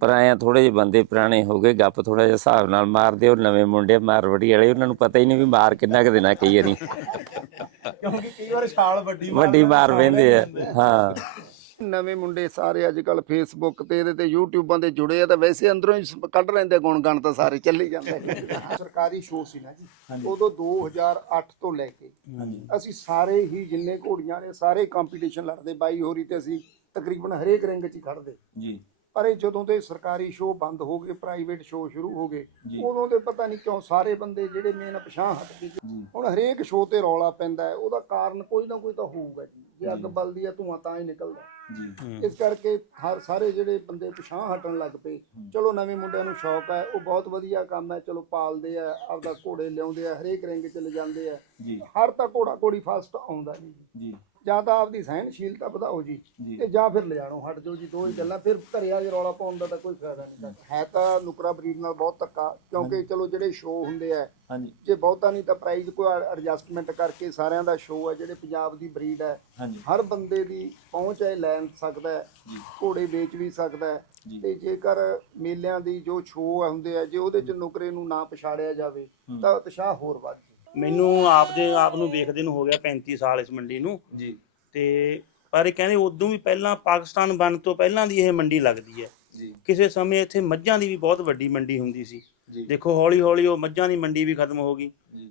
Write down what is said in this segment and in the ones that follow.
ਪਰ ਆਇਆ ਥੋੜੇ ਜਿਹੇ ਬੰਦੇ ਪੁਰਾਣੇ ਹੋ ਗਏ ਗੱਪ ਥੋੜਾ ਜਿਹਾ ਹਿਸਾਬ ਨਾਲ ਮਾਰਦੇ ਉਹ ਨਵੇਂ ਮੁੰਡੇ ਮਾਰਵੜੀ ਵਾਲੇ ਉਹਨਾਂ ਨੂੰ ਪਤਾ ਹੀ ਨਹੀਂ ਵੀ ਮਾਰ ਕਿੰਨਾ ਕੁ ਦੇਣਾ ਕਈ ਵਾਰੀ। ਕਿਉਂਕਿ ਕਈ ਵਾਰ ਛਾਲ ਵੱਡੀ ਵੱਡੀ ਮਾਰ ਵਹਿੰਦੇ ਆ ਹਾਂ। ਨਵੇਂ ਮੁੰਡੇ ਸਾਰੇ ਅੱਜ ਕੱਲ ਫੇਸਬੁੱਕ ਤੇ ਇਹਦੇ ਤੇ ਯੂਟਿਊਬਾਂ ਤੇ ਜੁੜੇ ਆ ਤਾਂ ਵੈਸੇ ਅੰਦਰੋਂ ਹੀ ਕੱਢ ਲੈਂਦੇ ਗੁਣ ਗਣ ਤਾਂ ਸਾਰੇ ਚੱਲੀ ਜਾਂਦੇ ਸਰਕਾਰੀ ਸ਼ੋਅ ਸੀ ਨਾ ਜੀ ਉਦੋਂ 2008 ਤੋਂ ਲੈ ਕੇ ਅਸੀਂ ਸਾਰੇ ਹੀ ਜਿੰਨੇ ਘੋੜੀਆਂ ਨੇ ਸਾਰੇ ਕੰਪੀਟੀਸ਼ਨ ਲੜਦੇ ਬਾਈ ਹੋਰੀ ਤੇ ਅਸੀਂ ਤਕਰੀਬਨ ਹਰੇਕ ਰਿੰਗ 'ਚ ਹੀ ਖੜਦੇ ਜੀ। ਪਰ ਇਹ ਜਦੋਂ ਤੇ ਸਰਕਾਰੀ ਸ਼ੋਅ ਬੰਦ ਹੋ ਗਏ ਪ੍ਰਾਈਵੇਟ ਸ਼ੋਅ ਸ਼ੁਰੂ ਹੋ ਗਏ ਉਦੋਂ ਤੇ ਪਤਾ ਨਹੀਂ ਕਿਉਂ ਸਾਰੇ ਬੰਦੇ ਜਿਹੜੇ ਮੇਨ ਪਛਾਣ ਹਟ ਗਏ। ਹੁਣ ਹਰੇਕ ਸ਼ੋਅ ਤੇ ਰੌਲਾ ਪੈਂਦਾ ਹੈ ਉਹਦਾ ਕਾਰਨ ਕੋਈ ਨਾ ਕੋਈ ਤਾਂ ਹੋਊਗਾ ਜੀ। ਜੇ ਅੱਗ ਬਲਦੀ ਹੈ ਧੂਆਂ ਤਾਂ ਹੀ ਨਿਕਲਦਾ। ਜੀ। ਇਸ ਕਰਕੇ ਹਰ ਸਾਰੇ ਜਿਹੜੇ ਬੰਦੇ ਪਛਾਣ ਹਟਣ ਲੱਗ ਪਏ ਚਲੋ ਨਵੇਂ ਮੁੰਡਿਆਂ ਨੂੰ ਸ਼ੌਕ ਹੈ ਉਹ ਬਹੁਤ ਵਧੀਆ ਕੰਮ ਹੈ ਚਲੋ ਪਾਲਦੇ ਆ ਆਪਦਾ ਘੋੜੇ ਲਿਆਉਂਦੇ ਆ ਹਰੇਕ ਰਿੰਗ 'ਚ ਲਿਜਾਂਦੇ ਆ। ਹਰ ਤਾਂ ਘੋੜਾ ਘੋੜੀ ਫਸਟ ਆਉਂਦਾ ਨਹੀਂ ਜੀ। ਜੀ ਜਾਂ ਤਾਂ ਆਪਦੀ ਸਹਿਣਸ਼ੀਲਤਾ ਵਧਾਓ ਜੀ ਜੀ। ਤੇ ਜਾਂ ਫਿਰ ਲਿਜਾਣੋ ਹਟ ਜਾਓ ਜੀ ਦੋ ਹੀ ਗੱਲਾਂ ਫਿਰ ਘਰੇ ਆ ਕੇ ਰੌਲਾ ਪਾਉਣ ਦਾ ਤਾਂ ਕੋਈ ਫਾਇਦਾ ਨਹੀਂ। ਹੈ ਤਾਂ ਨੁਕਰਾ ਬਰੀਡ ਨਾਲ ਬਹੁਤ ਧੱਕਾ ਕਿਉਂਕਿ ਚਲੋ ਜਿਹੜੇ ਸ਼ੋਅ ਹੁੰਦੇ ਆ ਹਾਂਜੀ ਜੇ ਬਹੁਤਾ ਨਹੀਂ ਤਾਂ ਪ੍ਰਾਈਜ਼ ਕੋਈ ਐਡਜਸਟਮੈਂਟ ਕਰਕੇ ਸਾਰਿਆਂ ਦਾ ਸ਼ੋਅ ਹੈ ਜਿਹੜੇ ਪੰਜਾਬ ਦੀ ਬਰੀਡ ਹੈ ਹਰ ਬੰਦੇ ਦੀ ਪਹੁੰਚ ਹੈ ਲੈ ਸਕਦਾ ਜੀ। ਘੋੜੇ ਵੇਚ ਵੀ ਸਕਦਾ ਜੀ। ਤੇ ਜੇਕਰ ਮੇਲਿਆਂ ਦੀ ਜੋ ਸ਼ੋਅ ਹੁੰਦੇ ਆ ਜੇ ਉਹਦੇ ਚ ਨੁਕਰੇ ਨੂੰ ਨਾ ਪਛਾੜਿਆ ਜਾਵੇ ਤਾਂ ਉਤਸ਼ਾਹ ਹੋਰ ਵੱਧ ਮੈਨੂੰ ਆਪਦੇ ਆਪ ਨੂੰ ਵੇਖਦੇ ਨੂੰ ਹੋ ਗਿਆ 35 ਸਾਲ ਇਸ ਮੰਡੀ ਨੂੰ। ਜੀ। ਤੇ ਪਰ ਇਹ ਕਹਿੰਦੇ ਉਦੋਂ ਵੀ ਪਹਿਲਾਂ ਪਾਕਿਸਤਾਨ ਬਣ ਤੋਂ ਪਹਿਲਾਂ ਦੀ ਇਹ ਮੰਡੀ ਲੱਗਦੀ ਹੈ। ਜੀ। ਕਿਸੇ ਸਮੇਂ ਇੱਥੇ ਮੱਝਾਂ ਦੀ ਵੀ ਬਹੁਤ ਵੱਡੀ ਮੰਡੀ ਹੁੰਦੀ ਸੀ। ਦੇਖੋ ਹੌਲੀ ਹੌਲੀ ਉਹ ਮੱਝਾਂ ਦੀ ਮੰਡੀ ਵੀ ਖਤਮ ਹੋ ਗਈ।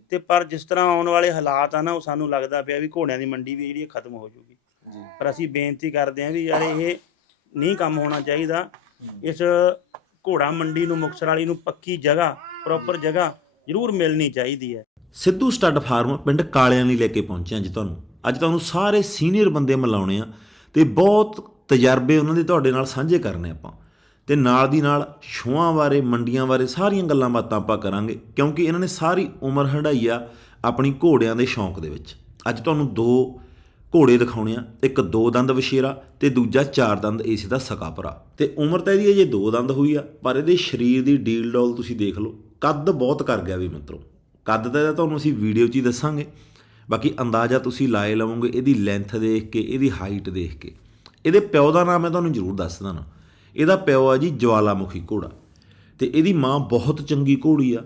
ਤੇ ਪਰ ਜਿਸ ਤਰ੍ਹਾਂ ਆਉਣ ਵਾਲੇ ਹਾਲਾਤ ਆ ਨਾ ਉਹ ਸਾਨੂੰ ਲੱਗਦਾ ਪਿਆ ਵੀ ਘੋੜਿਆਂ ਦੀ ਮੰਡੀ ਵੀ ਜਿਹੜੀ ਖਤਮ ਹੋ ਜਾਊਗੀ ਜੀ। ਪਰ ਅਸੀਂ ਬੇਨਤੀ ਕਰਦੇ ਹਾਂ ਵੀ ਯਾਰ ਇਹ ਨਹੀਂ ਕੰਮ ਹੋਣਾ ਚਾਹੀਦਾ। ਇਸ ਘੋੜਾ ਮੰਡੀ ਨੂੰ ਮੁਕਤਸਰ ਵਾਲੀ ਨੂੰ ਪੱਕੀ ਜਗ੍ਹਾ ਪ੍ਰੋਪਰ ਜਗ੍ਹਾ ਜ਼ਰੂਰ ਮਿਲਣੀ ਚਾਹੀਦੀ ਹੈ। ਸਿੱਧੂ ਸਟੱਡ ਫਾਰਮ ਪਿੰਡ ਕਾਲਿਆਂ ਲਈ ਲੈ ਕੇ ਪਹੁੰਚੇ ਅੱਜ ਤੁਹਾਨੂੰ। ਅੱਜ ਤੁਹਾਨੂੰ ਸਾਰੇ ਸੀਨੀਅਰ ਬੰਦੇ ਮਿਲਾਉਣੇ ਆ ਤੇ ਬਹੁਤ ਤਜਰਬੇ ਉਹਨਾਂ ਦੇ ਤੁਹਾਡੇ ਨਾਲ ਸਾਂਝੇ ਕਰਨੇ ਆਪਾਂ। ਤੇ ਨਾਲ ਦੀ ਨਾਲ ਸ਼ੋਆਂ ਬਾਰੇ, ਮੰਡੀਆਂ ਬਾਰੇ ਸਾਰੀਆਂ ਗੱਲਾਂ ਬਾਤਾਂ ਆਪਾਂ ਕਰਾਂਗੇ, ਕਿਉਂਕਿ ਇਹਨਾਂ ਨੇ ਸਾਰੀ ਉਮਰ ਹੰਢਾਈ ਆ ਆਪਣੀ ਘੋੜਿਆਂ ਦੇ ਸ਼ੌਂਕ ਦੇ ਵਿੱਚ। ਅੱਜ ਤੁਹਾਨੂੰ ਦੋ ਘੋੜੇ ਦਿਖਾਉਣੇ ਆ, ਇੱਕ ਦੋ ਦੰਦ ਵਸ਼ੇਰਾ ਤੇ ਦੂਜਾ ਚਾਰ ਦੰਦ ਇਸੇ ਦਾ ਸਕਾਪਰਾ ਤੇ ਉਮਰ ਤਾਂ ਇਹਦੀ ਅਜੇ ਦੋ ਦੰਦ ਹੋਈ ਆ, ਪਰ ਇਹਦੇ ਸਰੀਰ ਦੀ ਡੀਲ ਡੋਲ ਤੁਸੀਂ ਦੇਖ ਲਓ, ਕੱਦ ਬਹੁਤ ਕਰ ਗਿਆ ਵੀ ਮਿੱਤਰੋ। ਕੱਦ ਤਾਂ ਤੁਹਾਨੂੰ ਅਸੀਂ ਵੀਡੀਓ 'ਚ ਹੀ ਦੱਸਾਂਗੇ। ਬਾਕੀ ਅੰਦਾਜ਼ਾ ਤੁਸੀਂ ਲਾਏ ਲਵੋਗੇ ਇਹਦੀ ਲੈਂਥ ਦੇਖ ਕੇ, ਇਹਦੀ ਹਾਈਟ ਦੇਖ ਕੇ। ਇਹਦੇ ਪਿਓ ਦਾ ਨਾਮ ਮੈਂ ਤੁਹਾਨੂੰ ਜ਼ਰੂਰ ਦੱਸ ਦਣਾ ਇਹਦਾ ਪਿਓ ਆ ਜੀ ਜਵਾਲਾਮੁਖੀ ਘੋੜਾ। ਤੇ ਇਹਦੀ ਮਾਂ ਬਹੁਤ ਚੰਗੀ ਘੋੜੀ ਆ।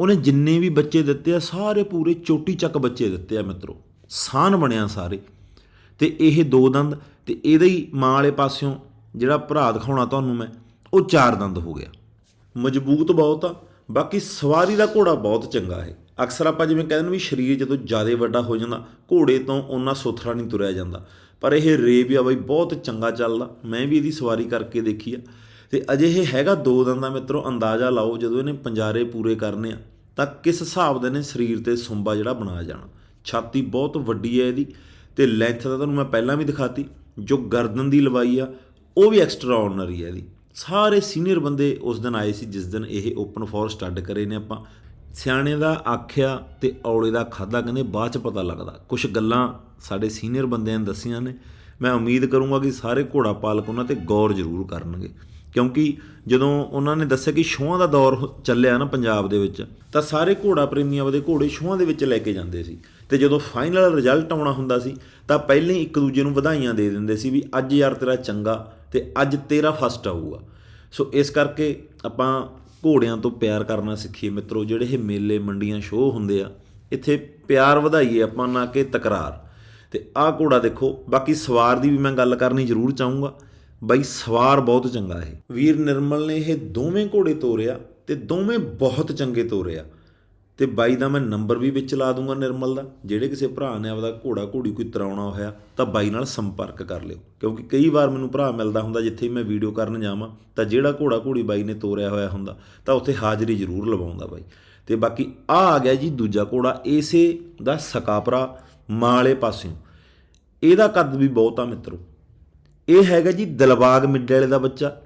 ਉਹਨੇ ਜਿੰਨੇ ਵੀ ਬੱਚੇ ਦਿੱਤੇ ਆ, ਸਾਰੇ ਪੂਰੇ ਚੋਟੀ ਚੱਕ ਬੱਚੇ ਦਿੱਤੇ ਆ ਮਿੱਤਰੋ। ਸਾਨ ਬਣਿਆ ਸਾਰੇ। ਤੇ ਇਹ ਦੋ ਦੰਦ, ਤੇ ਇਹਦੇ ਹੀ ਮਾਂ ਵਾਲੇ ਪਾਸਿਓਂ ਜਿਹੜਾ ਭਰਾ ਦਿਖਾਉਣਾ ਤੁਹਾਨੂੰ ਮੈਂ, ਉਹ ਚਾਰ ਦੰਦ ਹੋ ਗਿਆ। ਮਜ਼ਬੂਤ ਬਹੁਤ ਆ। ਬਾਕੀ ਸਵਾਰੀ ਦਾ ਘੋੜਾ ਬਹੁਤ ਚੰਗਾ ਹੈ। ਅਕਸਰ ਆਪਾਂ ਜਿਵੇਂ ਕਹਿੰਦੇ ਨੇ ਵੀ ਸਰੀਰ ਜਦੋਂ ਜ਼ਿਆਦਾ ਵੱਡਾ ਹੋ ਜਾਂਦਾ, ਘੋੜੇ ਤੋਂ ਉਹਨਾਂ ਸੁਥਰਾ ਨਹੀਂ ਤੁਰਿਆ ਜਾਂਦਾ। ਪਰ ਇਹ ਰੇਬ ਆ ਬਈ ਬਹੁਤ ਚੰਗਾ ਚੱਲਦਾ। ਮੈਂ ਵੀ ਇਹਦੀ ਸਵਾਰੀ ਕਰਕੇ ਦੇਖੀ ਆ। ਤੇ ਅਜੇ ਇਹ ਹੈਗਾ ਦੋ ਦਿਨ ਦਾ ਮਿੱਤਰੋ, ਅੰਦਾਜ਼ਾ ਲਾਓ ਜਦੋਂ ਇਹਨੇ ਪੰਜਾਰੇ ਪੂਰੇ ਕਰਨੇ ਆ, ਤਾਂ ਕਿਸ ਹਿਸਾਬ ਦੇ ਨੇ ਸਰੀਰ ਤੇ ਸੁੰਬਾ ਜਿਹੜਾ ਬਣਾਇਆ ਜਾਣਾ। ਛਾਤੀ ਬਹੁਤ ਵੱਡੀ ਹੈ ਇਹਦੀ ਤੇ ਲੈਂਥ ਦਾ ਤੁਹਾਨੂੰ ਮੈਂ ਪਹਿਲਾਂ ਵੀ ਦਿਖਾਤੀ। ਜੋ ਗਰਦਨ ਦੀ ਲਵਾਈ ਆ, ਉਹ ਵੀ ਐਕਸਟਰਾ ਆਰਡੀਨਰੀ ਹੈ ਇਹਦੀ। ਸਾਰੇ ਸੀਨੀਅਰ ਬੰਦੇ ਉਸ ਦਿਨ ਆਏ ਸੀ, ਜਿਸ ਦਿਨ ਇਹ ਓਪਨ ਫੋਰ ਸਟੱਡ ਕਰੇ ਨੇ ਆਪਾਂ। ਸਿਆਣੇ ਦਾ ਆਖਿਆ ਤੇ ਔਲੇ ਦਾ ਖਾਦਾ ਕਹਿੰਦੇ ਬਾਅਦ ਚ ਪਤਾ ਲੱਗਦਾ। ਕੁਝ ਗੱਲਾਂ ਸਾਡੇ ਸੀਨੀਅਰ ਬੰਦਿਆਂ ਨੇ ਦੱਸੀਆਂ ਨੇ। ਮੈਂ ਉਮੀਦ ਕਰੂੰਗਾ ਕਿ ਸਾਰੇ ਘੋੜਾ ਪਾਲਕ ਉਹਨਾਂ ਤੇ ਗੌਰ ਜ਼ਰੂਰ ਕਰਨਗੇ। ਕਿਉਂਕਿ ਜਦੋਂ ਉਹਨਾਂ ਨੇ ਦੱਸਿਆ ਕਿ ਸ਼ੋਆਂ ਦਾ ਦੌਰ ਚੱਲਿਆ ਨਾ ਪੰਜਾਬ ਦੇ ਵਿੱਚ, ਤਾਂ ਸਾਰੇ ਘੋੜਾ ਪ੍ਰੇਮੀਆਂ ਉਹਦੇ ਘੋੜੇ ਸ਼ੋਆਂ ਦੇ ਵਿੱਚ ਲੈ ਕੇ ਜਾਂਦੇ ਸੀ। ਤੇ ਜਦੋਂ ਫਾਈਨਲ ਰਿਜ਼ਲਟ ਆਉਣਾ ਹੁੰਦਾ ਸੀ, ਤਾਂ ਪਹਿਲਾਂ ਹੀ ਇੱਕ ਦੂਜੇ ਨੂੰ ਵਧਾਈਆਂ ਦੇ ਦਿੰਦੇ ਸੀ ਵੀ ਅੱਜ ਯਾਰ ਤੇਰਾ ਚੰਗਾ ਤੇ ਅੱਜ ਤੇਰਾ ਫਸਟ ਆਊਗਾ। ਸੋ ਇਸ ਕਰਕੇ ਆਪਾਂ ਘੋੜਿਆਂ ਤੋਂ ਪਿਆਰ ਕਰਨਾ ਸਿੱਖੀਏ ਮਿੱਤਰੋ, ਜਿਹੜੇ ਇਹ ਮੇਲੇ ਮੰਡੀਆਂ ਸ਼ੋਅ ਹੁੰਦੇ ਆ, ਇੱਥੇ ਪਿਆਰ ਵਧਾਈਏ ਆਪਾਂ ਨਾ ਕਿ ਤਕਰਾਰ। ਤੇ ਆਹ ਘੋੜਾ ਦੇਖੋ, ਬਾਕੀ ਸਵਾਰ ਦੀ ਵੀ ਮੈਂ ਗੱਲ ਕਰਨੀ ਜ਼ਰੂਰ ਚਾਹੂੰਗਾ। ਬਾਈ, ਸਵਾਰ ਬਹੁਤ ਚੰਗਾ ਹੈ ਵੀਰ ਨਿਰਮਲ ਨੇ ਇਹ ਦੋਵੇਂ ਘੋੜੇ ਤੋਰਿਆ ਤੇ ਦੋਵੇਂ ਬਹੁਤ ਚੰਗੇ ਤੋਰਿਆ। ਤੇ ਬਾਈ ਦਾ ਮੈਂ ਨੰਬਰ ਵੀ ਵਿੱਚ ਲਾ ਦੂੰਗਾ ਨਿਰਮਲ ਦਾ। ਜਿਹੜੇ ਕਿਸੇ ਭਰਾ ਨੇ ਆਪਦਾ ਘੋੜਾ ਘੋੜੀ ਕੋਈ ਤਰਾਉਣਾ ਹੋਇਆ, ਤਾਂ ਬਾਈ ਨਾਲ ਸੰਪਰਕ ਕਰ ਲਿਓ। ਕਿਉਂਕਿ ਕਈ ਵਾਰ ਮੈਨੂੰ ਭਰਾ ਮਿਲਦਾ ਹੁੰਦਾ, ਜਿੱਥੇ ਮੈਂ ਵੀਡੀਓ ਕਰਨ ਜਾਵਾਂ, ਤਾਂ ਜਿਹੜਾ ਘੋੜਾ ਘੋੜੀ ਬਾਈ ਨੇ ਤੋਰਿਆ ਹੋਇਆ ਹੁੰਦਾ, ਤਾਂ ਉੱਥੇ ਹਾਜ਼ਰੀ ਜ਼ਰੂਰ ਲਵਾਉਂਦਾ ਬਾਈ। ਤੇ ਬਾਕੀ ਆ ਆ ਗਿਆ ਜੀ ਦੂਜਾ ਘੋੜਾ ਇਸੇ ਦਾ ਸਕਾਪਰਾ ਮਾਂ ਵਾਲੇ ਪਾਸਿਓਂ। ਇਹਦਾ ਕੱਦ ਵੀ ਬਹੁਤ ਆ ਮਿੱਤਰੋ। ਇਹ ਹੈਗਾ ਜੀ ਦਿਲਬਾਗ ਮਿੱਡੇ ਵਾਲੇ ਦਾ ਬੱਚਾ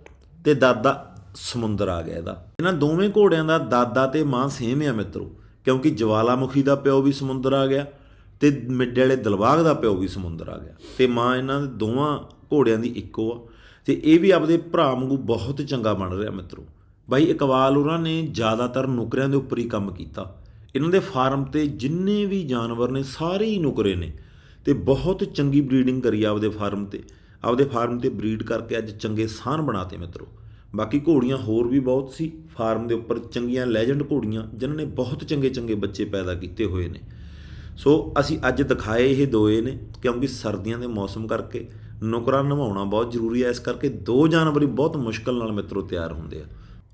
ਤੇ ਦਾਦਾ ਸਮੁੰਦਰ ਆ ਗਿਆ ਇਹਦਾ। ਇਹਨਾਂ ਦੋਵੇਂ ਘੋੜਿਆਂ ਦਾ ਦਾਦਾ ਤੇ ਮਾਂ ਸੇਮ ਆ ਮਿੱਤਰੋ। ਕਿਉਂਕਿ ਜਵਾਲਾਮੁਖੀ ਦਾ ਪਿਓ ਵੀ ਸਮੁੰਦਰ ਆ ਗਿਆ ਤੇ ਮਿੱਡੇ ਵਾਲੇ ਦਿਲਬਾਗ ਦਾ ਪਿਓ ਵੀ ਸਮੁੰਦਰ ਆ ਗਿਆ। ਤੇ ਮਾਂ ਇਹਨਾਂ ਦੇ ਦੋਵਾਂ ਘੋੜਿਆਂ ਦੀ ਇੱਕੋ ਆ। ਤੇ ਇਹ ਵੀ ਆਪਦੇ ਭਰਾ ਵਾਂਗੂ ਬਹੁਤ ਚੰਗਾ ਬਣ ਰਿਹਾ ਮਿੱਤਰੋ। ਬਾਈ ਇਕਬਾਲ ਉਹਨਾਂ ਨੇ ਜ਼ਿਆਦਾਤਰ ਨੁਕਰਿਆਂ ਦੇ ਉੱਪਰ ਹੀ ਕੰਮ ਕੀਤਾ। ਇਹਨਾਂ ਦੇ ਫਾਰਮ ਤੇ ਜਿੰਨੇ ਵੀ ਜਾਨਵਰ ਨੇ ਸਾਰੇ ਹੀ ਨੁਕਰੇ ਨੇ ਤੇ ਬਹੁਤ ਚੰਗੀ ਬਰੀਡਿੰਗ ਕਰੀ ਆਪਦੇ ਫਾਰਮ ਤੇ। ਆਪਦੇ ਫਾਰਮ ਤੇ ਬਰੀਡ ਕਰਕੇ ਅੱਜ ਚੰਗੇ ਸਾਨ ਬਣਾਤੇ ਮਿੱਤਰੋ। ਬਾਕੀ ਘੋੜੀਆਂ ਹੋਰ ਵੀ ਬਹੁਤ ਸੀ। ਫਾਰਮ ਦੇ ਉੱਪਰ ਚੰਗੀਆਂ ਲੈਜੈਂਡ ਘੋੜੀਆਂ, ਜਿਨ੍ਹਾਂ ਨੇ ਬਹੁਤ ਚੰਗੇ ਚੰਗੇ ਬੱਚੇ ਪੈਦਾ ਕੀਤੇ ਹੋਏ ਨੇ। ਸੋ ਅਸੀਂ ਅੱਜ ਦਿਖਾਏ ਇਹ ਦੋਏ ਨੇ, ਕਿਉਂਕਿ ਸਰਦੀਆਂ ਦੇ ਮੌਸਮ ਕਰਕੇ ਨੁਕਰਾਂ ਨਿਭਾਉਣਾ ਬਹੁਤ ਜ਼ਰੂਰੀ ਹੈ। ਇਸ ਕਰਕੇ ਦੋ ਜਾਨਵਰ ਹੀ ਬਹੁਤ ਮੁਸ਼ਕਲ ਨਾਲ ਮਿੱਤਰੋ ਤਿਆਰ ਹੁੰਦੇ ਆ।